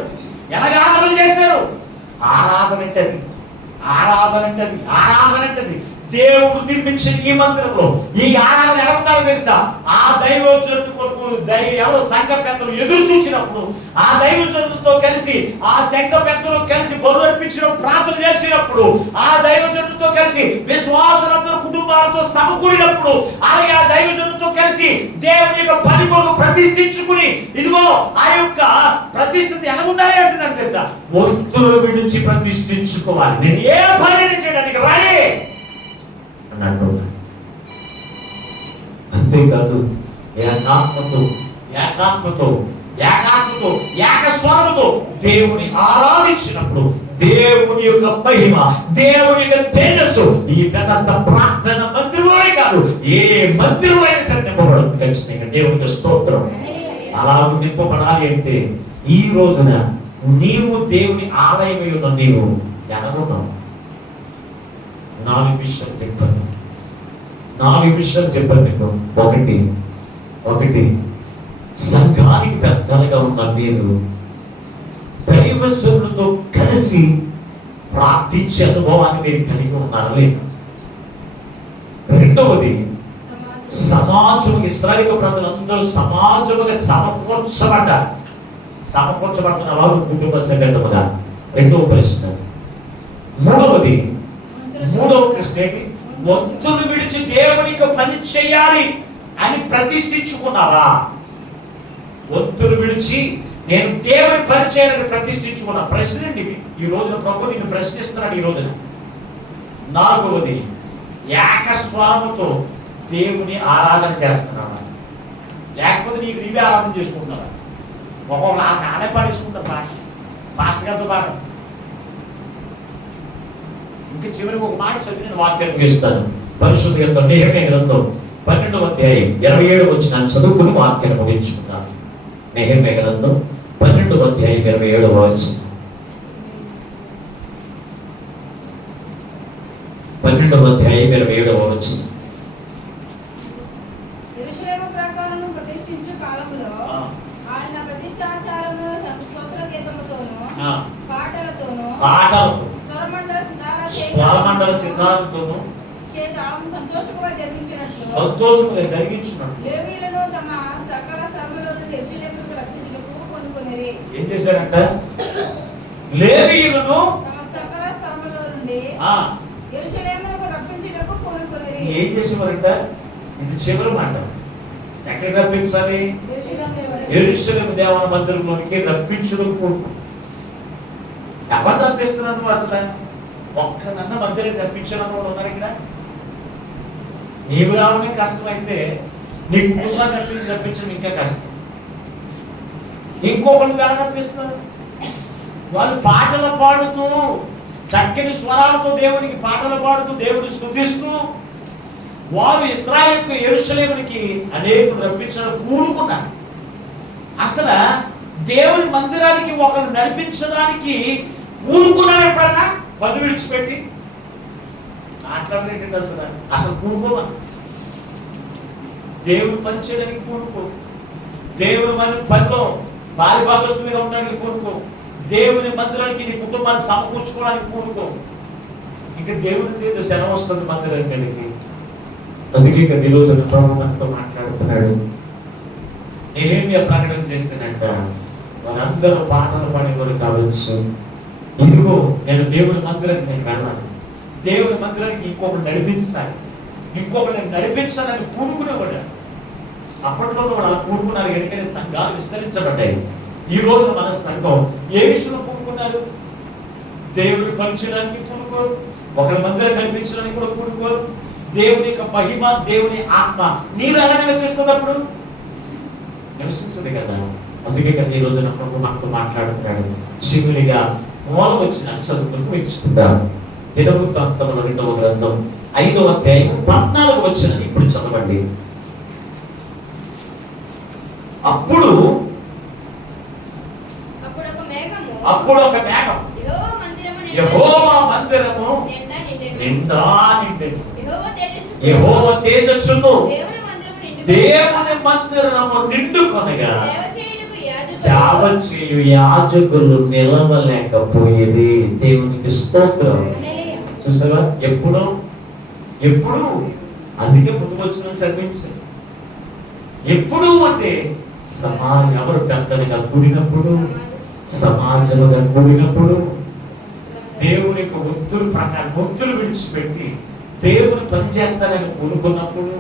ఆరాధన అంటది దేవుడు నిర్మించిన ఈ మందిరంలో ఈ ఆరాధన ఎలా ఉండాలో తెలుసా? ఆ దైవజనుల కొరకు ఎవరు సంఘ పెద్దలు ఎదురు చూసినప్పుడు, ఆ దైవజనులతో కలిసి, ఆ సంఘ పెద్దలు కలిసి బరువు అర్పించినప్పుడు, ప్రార్థన చేసినప్పుడు, ఆ దైవజనులతో కలిసి విశ్వాసులందరూ కుటుంబాలతో సమకూడినప్పుడు, అలాగే ఆ దైవజనులతో కలిసి దేవుని యొక్క పని కొరకు ప్రతిష్ఠించుకుని, ఇదిగో ఆ యొక్క ప్రతిష్ఠిత ఎలా ఉండాలి అంటున్నాను తెలుసా? ఒత్తులు విడిచి ప్రతిష్ఠించుకోవాలి. నేను ఏ పని చేయడానికి రాయే అన్నట్టు. అంతేకాదు ఏకాత్మతో ఏకస్వరముతో దేవుని ఆరాధించినప్పుడు దేవుని యొక్క మహిమ, దేవుని యొక్క తేజస్సు ఈ పెద్ద ప్రార్థన మందిరంలోనే కాదు, ఏ మందిరంలో అయినా సరే నింపబడదు. ఖచ్చితంగా దేవునికి స్తోత్రం. అలా నింపబడాలి అంటే ఈ రోజున నీవు దేవుని ఆలయమై ఉన్న నీవు ఎలాగున్నావు? 4 విషయాలు చెప్పాను మీకు. ఒకటి సంఘానికి పెద్దలుగా ఉన్న మీరు దైవజనులతో కలిసి ప్రార్థించే అనుభవాన్ని మీరు కలిగి ఉన్నారు లేదు. రెండవది సమాజం, ఇశ్రాయేలు ప్రజలందరూ సమాజముగా సమకూర్చబడుతున్న వారు కుటుంబ సంఘటనగా. రెండవ ప్రశ్న. మూడవది మూడవ ప్రశ్న ఏంటి? వంతులు విడిచి దేవునికి పని చేయాలి అని ప్రతిష్ఠించుకున్నావా? వంతులు విడిచి నేను దేవుని పని చేయాలని ప్రతిష్ఠించుకున్నా. ప్రశ్న అండి ఇవి. ఈ రోజున ప్రభు నిన్ను ప్రశ్నిస్తున్నాడు. ఈ రోజున నాలుగవది, ఏకస్వరముతో దేవుని ఆరాధన చేస్తున్నావా? లేకపోతే నీకు నీవే ఆరాధన చేసుకుంటున్నావా? ఒక్కొక్కరు ఆ కానే పాడేసుకుంటారు పాస్టర్ గారితో పాట. ఇంకా చివరికి ఒక మాట చదివి నేను వాక్యాన్ని వేస్తాను. పరిశుద్ధ గ్రంథం నెహెమ్యా గ్రంథం 12వ అధ్యాయం 27 వచనం చదువుకుని వాక్యాన్ని ముగించుకున్నాను. నెహెమ్యా గ్రంథం 12వ అధ్యాయం 27వ వచనం. 12వ అధ్యాయం 27వ వచనం. యెరూషలేము ప్రాకారమును ప్రతిష్ఠించు కాలములో ఆయన ప్రతిష్ఠాచారమును స్తోత్ర గీతముతోను పాటలతోను స్వరమండల సితారతోను సంతోషముగా జరిగించినట్లు లేవీయులను తమ సకల శ్రమలో నుండి యెరూషలేముకు రప్పించుటకు కొనుకొనిరి. ఏం చేశారంట? లేవీయులను తమ సకల శ్రమలో నుండి యెరూషలేముకు రప్పించుటకు కొనుకొనిరి. ఏం చేసేవారంట? ఇది చివరి మాట. ఎక్కడికి రప్పించాలి? యెరూషలేము దేవాలయ మందిరంలోనికి రప్పించుటకు. ఎవరు రప్పిస్తున్నాను అసలు? ఒక్కనన్న మందిరం రప్పించడం కూడా ఉన్నారు ఇక్కడ. నీవు రావడమే కష్టమైతే నీ కుటుంబాన్ని రప్పించడం ఇంకా కష్టం. ఇంకొకళ్ళు ఎలా రప్పిస్తారు? వాళ్ళు పాటలు పాడుతూ చక్కని స్వరాలతో దేవునికి పాటలు పాడుతూ దేవుని స్తుతిస్తూ వారు ఇశ్రాయేలుకు యెరూషలేమునికి అనేకులు రప్పించడం కూడుకున్నారు. అసలు దేవుని మందిరానికి ఒకరు నడిపించడానికి కూడుకున్నారు. ఎప్పుడన్నా పది విడిచిపెట్టి మాట్లాడలేదు. అసలు కూడుకోమా? దేవుని పని చేయడానికి కూడుకో. దేవుని పనిలో పారిభాగస్తులుగా ఉండడానికి కూడుకో. దేవుని మందిరానికి నీ కుటుంబాన్ని సమకూర్చుకోవడానికి కూడుకో. ఇంకా దేవుని ఏదో శనం వస్తుంది మందిరానికి. అందుకే ఇక ఈ రోజు ప్రభు మనతో మాట్లాడుతున్నాడు. నెహెమ్యా ప్రకటన చేస్తానంట, వారందరూ పాటలు పాడేవారు కావచ్చు. ఇదిగో నేను దేవుని మందిరానికి నేను వెళ్ళాను. దేవుని మందిరానికి ఇంకొకరు నడిపించాలి, ఇంకొకరిని నడిపించాలని కూడుకునేవాడు. అప్పట్లో కూడా అలా కూడుకున్నారు. ఎందుకంటే సంఘాలు విస్తరించబడ్డాయి. ఈ రోజు మన సంఘం ఏ విషయంలో కూడుకున్నారు? దేవుని పంచడానికి కూడుకోరు, ఒకరి మందిరం నడిపించడానికి కూడా కూడుకోరు. దేవుని యొక్క మహిమ, దేవుని ఆత్మ నీరు ఎలా నివసిస్తుంది? అప్పుడు నివసించదు కదా. అందుకే కదా ఈ రోజున ప్రభు మనతో మాట్లాడుతున్నాడు. చివరిగా మూల వచ్చిన చదువుకు ఇచ్చుకుందాం. దినవృత్తాంతముల 2వ గ్రంథం 5వ అధ్యాయం 14వ వచనం ఇప్పుడు చదవండి. అప్పుడు ఒక మేఘం యెహోవా మందిరము నిండా నిండెను. యెహోవా తేజస్సుతో దేవుని మందిరము నిండుకొనగా సేవ చేయు యాజకులు నిలవలేకపోయేది. దేవునికి స్తోత్రం. చూసావా? ఎప్పుడు అందుకే ముందు వచ్చిన చదివించారు. ఎప్పుడు అంటే ఎవరు పెద్దలుగా కూడినప్పుడు, సమాజంగా కూడినప్పుడు, దేవుని యొక్క ఒత్తులు ప్రకారం ఒత్తులు విడిచిపెట్టి దేవుని పని చేస్తానని కోరుకున్నప్పుడు,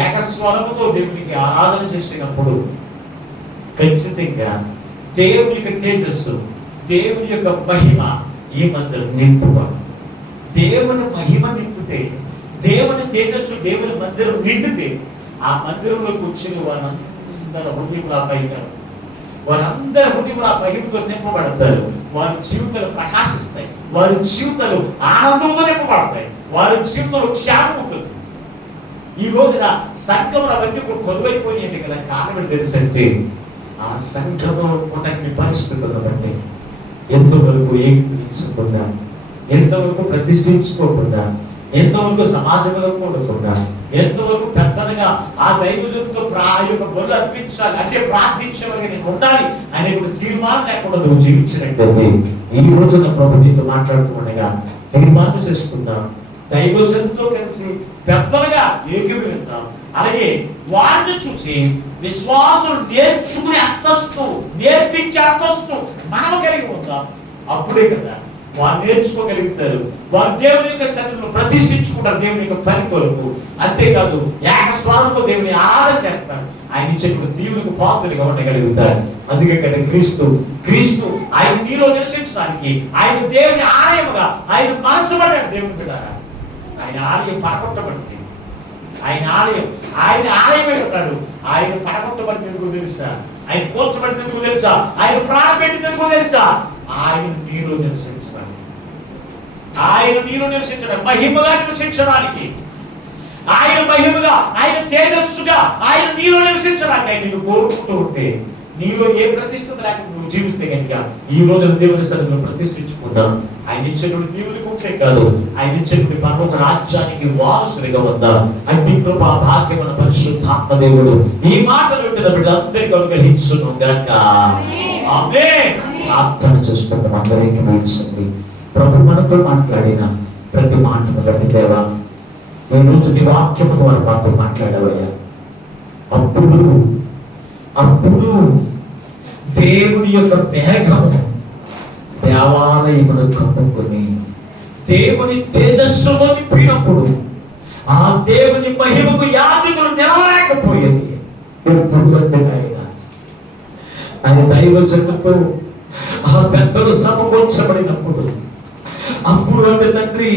ఏకస్వరముతో దేవునికి ఆరాధన చేసినప్పుడు ఖచ్చితంగా దేవుని యొక్క తేజస్సు, దేవుని యొక్క మహిమ ఈ మందిరం నింపుకోవాలి. దేవుని మహిమ నింపితే, దేవుని తేజస్సు దేవుని మందిరం నిండితే ఆ మందిరంలోకి వచ్చిన వారందరూ హృదయంలో పైకారు. వారందరూ హృదయంలో మహిమతో నింపబడతారు. వారి జీవితాలు ప్రకాశిస్తాయి. వారి జీవితాలు ఆనందంతో నింపబడతాయి. వారి జీవితంలో క్షేమం ఉంటుంది. ఈ రోజున సంఘంలో అవన్నీ కొలువైపోయాయి కదా. కారణం తెలుసంటే ఆ సంఘంలో ఉన్న పరిస్థితులను బట్టి ఎంతవరకు ఏకీకరించకుండా, ఎంతవరకు ప్రతిష్ఠించుకోకుండా, ఎంతవరకు సమాజంలో కూడకుండా, ఎంతవరకు పెద్దగా ఆ దైవజనుతో బలు అర్పించాలి అంటే ప్రార్థించవలసి నేను ఉండాలి అనే తీర్మానం లేకుండా నువ్వు జీవించినట్లయితే ఈ రోజున ప్రభు నీతో మాట్లాడుతుండగా తీర్మానం చేసుకుందాం. దైవజనుతో కలిసి పెద్దలుగా ఏకీభవిద్దాం. అలాగే వారిని చూసి విశ్వాసులు నేర్చుకునే అంతస్తు, నేర్పించే అంతస్తు మనము కలిగి ఉందాం. అప్పుడే కదా వారు నేర్చుకోగలుగుతారు. వారు దేవుని యొక్క సన్నిధిలో ప్రతిష్ఠించుకుంటారు దేవుని యొక్క పని కొరకు. అంతేకాదు ఏకస్వరంతో దేవుని ఆరాధన చేస్తారు. ఆయన ఇచ్చేటువంటి దేవునికి పాత్రలుగా ఉండగలుగుతారు. అందుకే కదా క్రీస్తు ఆయన నీలో నివసించడానికి ఆయన దేవుని ఆలయముగా ఆయన మార్చబడ్డాడు. దేవుని బిడ్డారా, ఆయన ఆలయం పడగొట్టబడింది. ఆయన ఆలయమే ఉన్నాడు. ఆయన పడగొట్టబడిన ఎందుకు తెలుసా? ఆయన కూర్చబడిన ఎందుకు తెలుసా? ఆయన ప్రాణం పెట్టిన ఎందుకు తెలుసా? ఆయన నీలో నివసించడానికి, ఆయన నీలో నివసించడానికి, మహిమగా నివసించడానికి, ఆయన మహిమగా, ఆయన తేజస్సుగా ఆయన నీలో నివసించడానికి ఆయన నీకు కోరుకుంటూ ఉంటే, నీలో ఏ ప్రతిష్ఠత లేకుండా నువ్వు జీవిస్తే కనుక ఈ రోజు దేవుని సన్నిధిలో ప్రతిష్ఠించుకుందాం. ఆయన ఇచ్చేటువంటి దేవునికి ఉంటే కాదు, ఆయన ఇచ్చేటువంటి పరలోక రాజ్యానికి వారసులుగా ఉందాం. అన్ని కృపా భాగ్యమైన పరిశుద్ధాత్మ దేవుడు ఈ మాటలు బిడ్డలందరికీ అనుగ్రహించును గాక. ఆమేన్. ప్రార్థన చేసుకుంటాం. అందరికీ నిలిచింది. ప్రభు మనతో మాట్లాడిన ప్రతి మాటను బట్టి దేవా, ఈ రోజు నీ వాక్యము ద్వారా మాతో మాట్లాడవయ్యా. అప్పుడు దేవుని యొక్క మేఘము దేవాలయమును కమ్ముకొని దేవుని తేజస్సులో నింపినప్పుడు ఆ దేవుని మహిమకు యాజకులు నిలవలేకపోయేది. ఆయన దైవజనులతో ఆ పెద్దలు సమకూర్చబడినప్పుడు అప్పుడు అంటే తండ్రి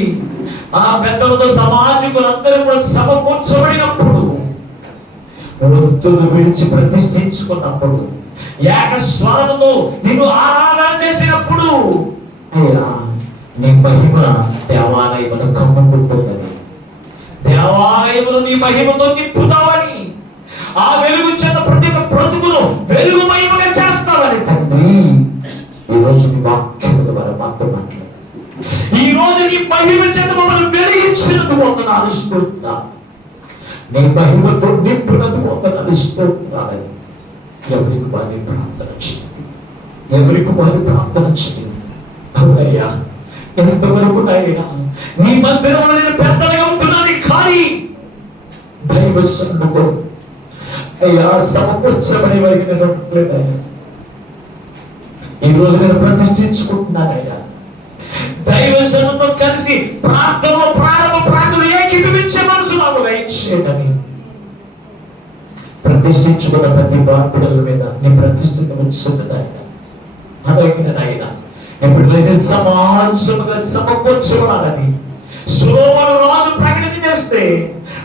ఆ పెద్దలతో సమాజకులందరూ కూడా సమకూర్చబడినప్పుడు వృత్తులు విడిచి ప్రతిష్ఠించుకున్నప్పుడు ఏకస్వరముతో నిన్ను ఆరాధన చేసినప్పుడు అయ్యా నీ మహిమ దేవాలయమును కమ్ముకుంటుందని, దేవాలయమును నీ మహిమతో నింపుతావని, ఆ వెలుగు చేత ప్రతి ఒక్క బ్రతుకును వెలుగు మహిమగా చేస్తావని తండ్రి ఈరోజు నీ వాక్యము ద్వారా మాతో మాట్లాడు. ఈ రోజు నీ మహిమ చేత మమ్మల్ని వెలిగించినందుకు వందనాలు స్తున్నా. నీ మహిమతో నింపునందుకు వందనాలు స్తున్నానని ఎవరికి వారి ప్రార్థన చేయండి. ఎవరికి వారి ప్రార్థన చేయండి. అవునయ్యా, ఎంతవరకు నాయనా నీ మందిరంలో నేను పెద్దలుగా ఉంటున్నాను, కానీ దైవ సన్నిధిలో అయ్యా సమకూర్చబడే వారికి నేను ఉండలేదయ్యా. ఈ రోజు నేను ప్రతిష్ఠించుకుంటున్నానయ్యా. దైవ సన్నిధితో కలిసి ప్రార్థనలో ప్రార్థన ఏకీభవించే మనసు నాకు దయచేయమని ప్రతిష్ఠించుకున్న ప్రతి బాధ్యుల మీద నీ ప్రతిష్ఠిత ఉంచుతున్నాయన. అలాగే నాయన ఎప్పుడైతే సమాజముగా సమకూర్చబడాలని సొలొమోను రాజు ప్రకటన చేస్తే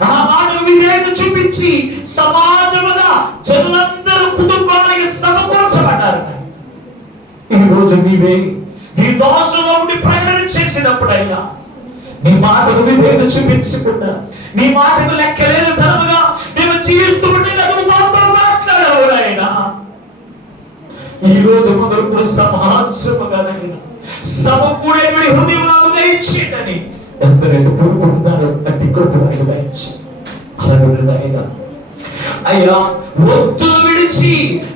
ఆ మాటకు విధేయత చూపించి సమాజముగా జనులందరూ కుటుంబానికి సమకూర్చబడ్డారు. ఈ రోజు నీవే నీ దోషంలో ఉండి ప్రకటన చేసినప్పుడు అయ్యా నీ మాటకు విధేయత చూపించకుండా నీ మాటకు లెక్కలేని తరముగా నేను జీవిస్తూ నువ్వు మాత్రం మాట్లాడావు ఆయన. ఈ రోజు మొదలు సమాజముగా సమకూడే హృదయం నాకు దయచేయని ఎంతరైతే కోరుకుంటున్నారో అట్టి కృప నాకు దయచి అలాగే అయ్యా ఒత్తులు విడిచి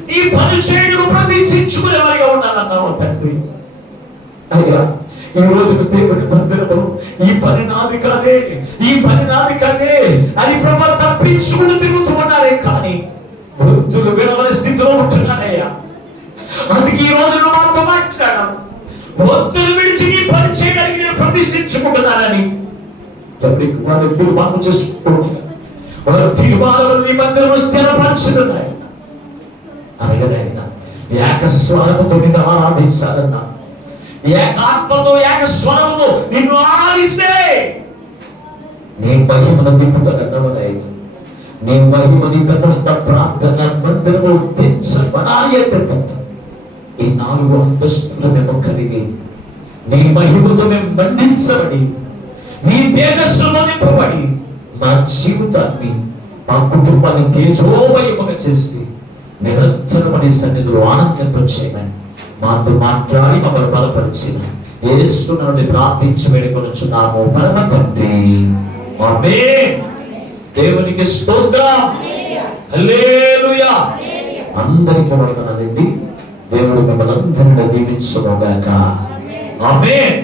నీ పని చేయడం ప్రతిష్ఠించుకునే వారిగా ఉన్నానన్నావు తండ్రి. అయ్యా ఈ రోజు దేవుడి మందిరము ఈ పని నాది కాదే అని ప్రభు తప్పించుకుని తిరుగుతూ ఉన్నారే, కానీ వృద్ధులు విడవని స్థితిలో ఉంటున్నారయ్యా. అందుకే ఈ రోజు నువ్వు మాతో మాట్లాడావు. వృద్ధులు విడిచి నీ పని చేయడానికి నేను ప్రతిష్ఠించుకుంటున్నానని వారు తీర్మానం చేసుకోండి. వారు తీర్మానాలు నీ మందిరం స్థిరపరచుకున్నాయి. అలాగేనైనా ఏకస్వరముతో నిన్ను ఆరాధించాలన్నా, ఏకాత్మతో ఏకస్వరముతో నిన్ను ఆరాధిస్తే నీ మహిమను దింపుతానన్నవనై నీ మహిమని పెద్ద ప్రార్థన మందిరము తెచ్చబడాలి అంటే ఈ 4 అంతస్తులు మేము కలిగి నీ మహిమతో మేము మండించబడి నీ తేజస్సులో నింపబడి మా జీవితాన్ని మా కుటుంబాన్ని తేజోమయముగా చేసి నిరంతరమని సన్నిధిలో ఆనందంతో చేయమని మాతో మాట్లాడి మమ్మల్ని బలపరిచిన యేసు నుండి ప్రార్థించి వేడుకొనుచున్నాము పరమ తండ్రి. ఆమేన్. దేవునికి స్తోత్రం. హల్లెలూయా. అందరికీ వందనాలండి. దేవుడు మిమ్మల్ని అందరినీ దీవించును గాక. ఆమేన్.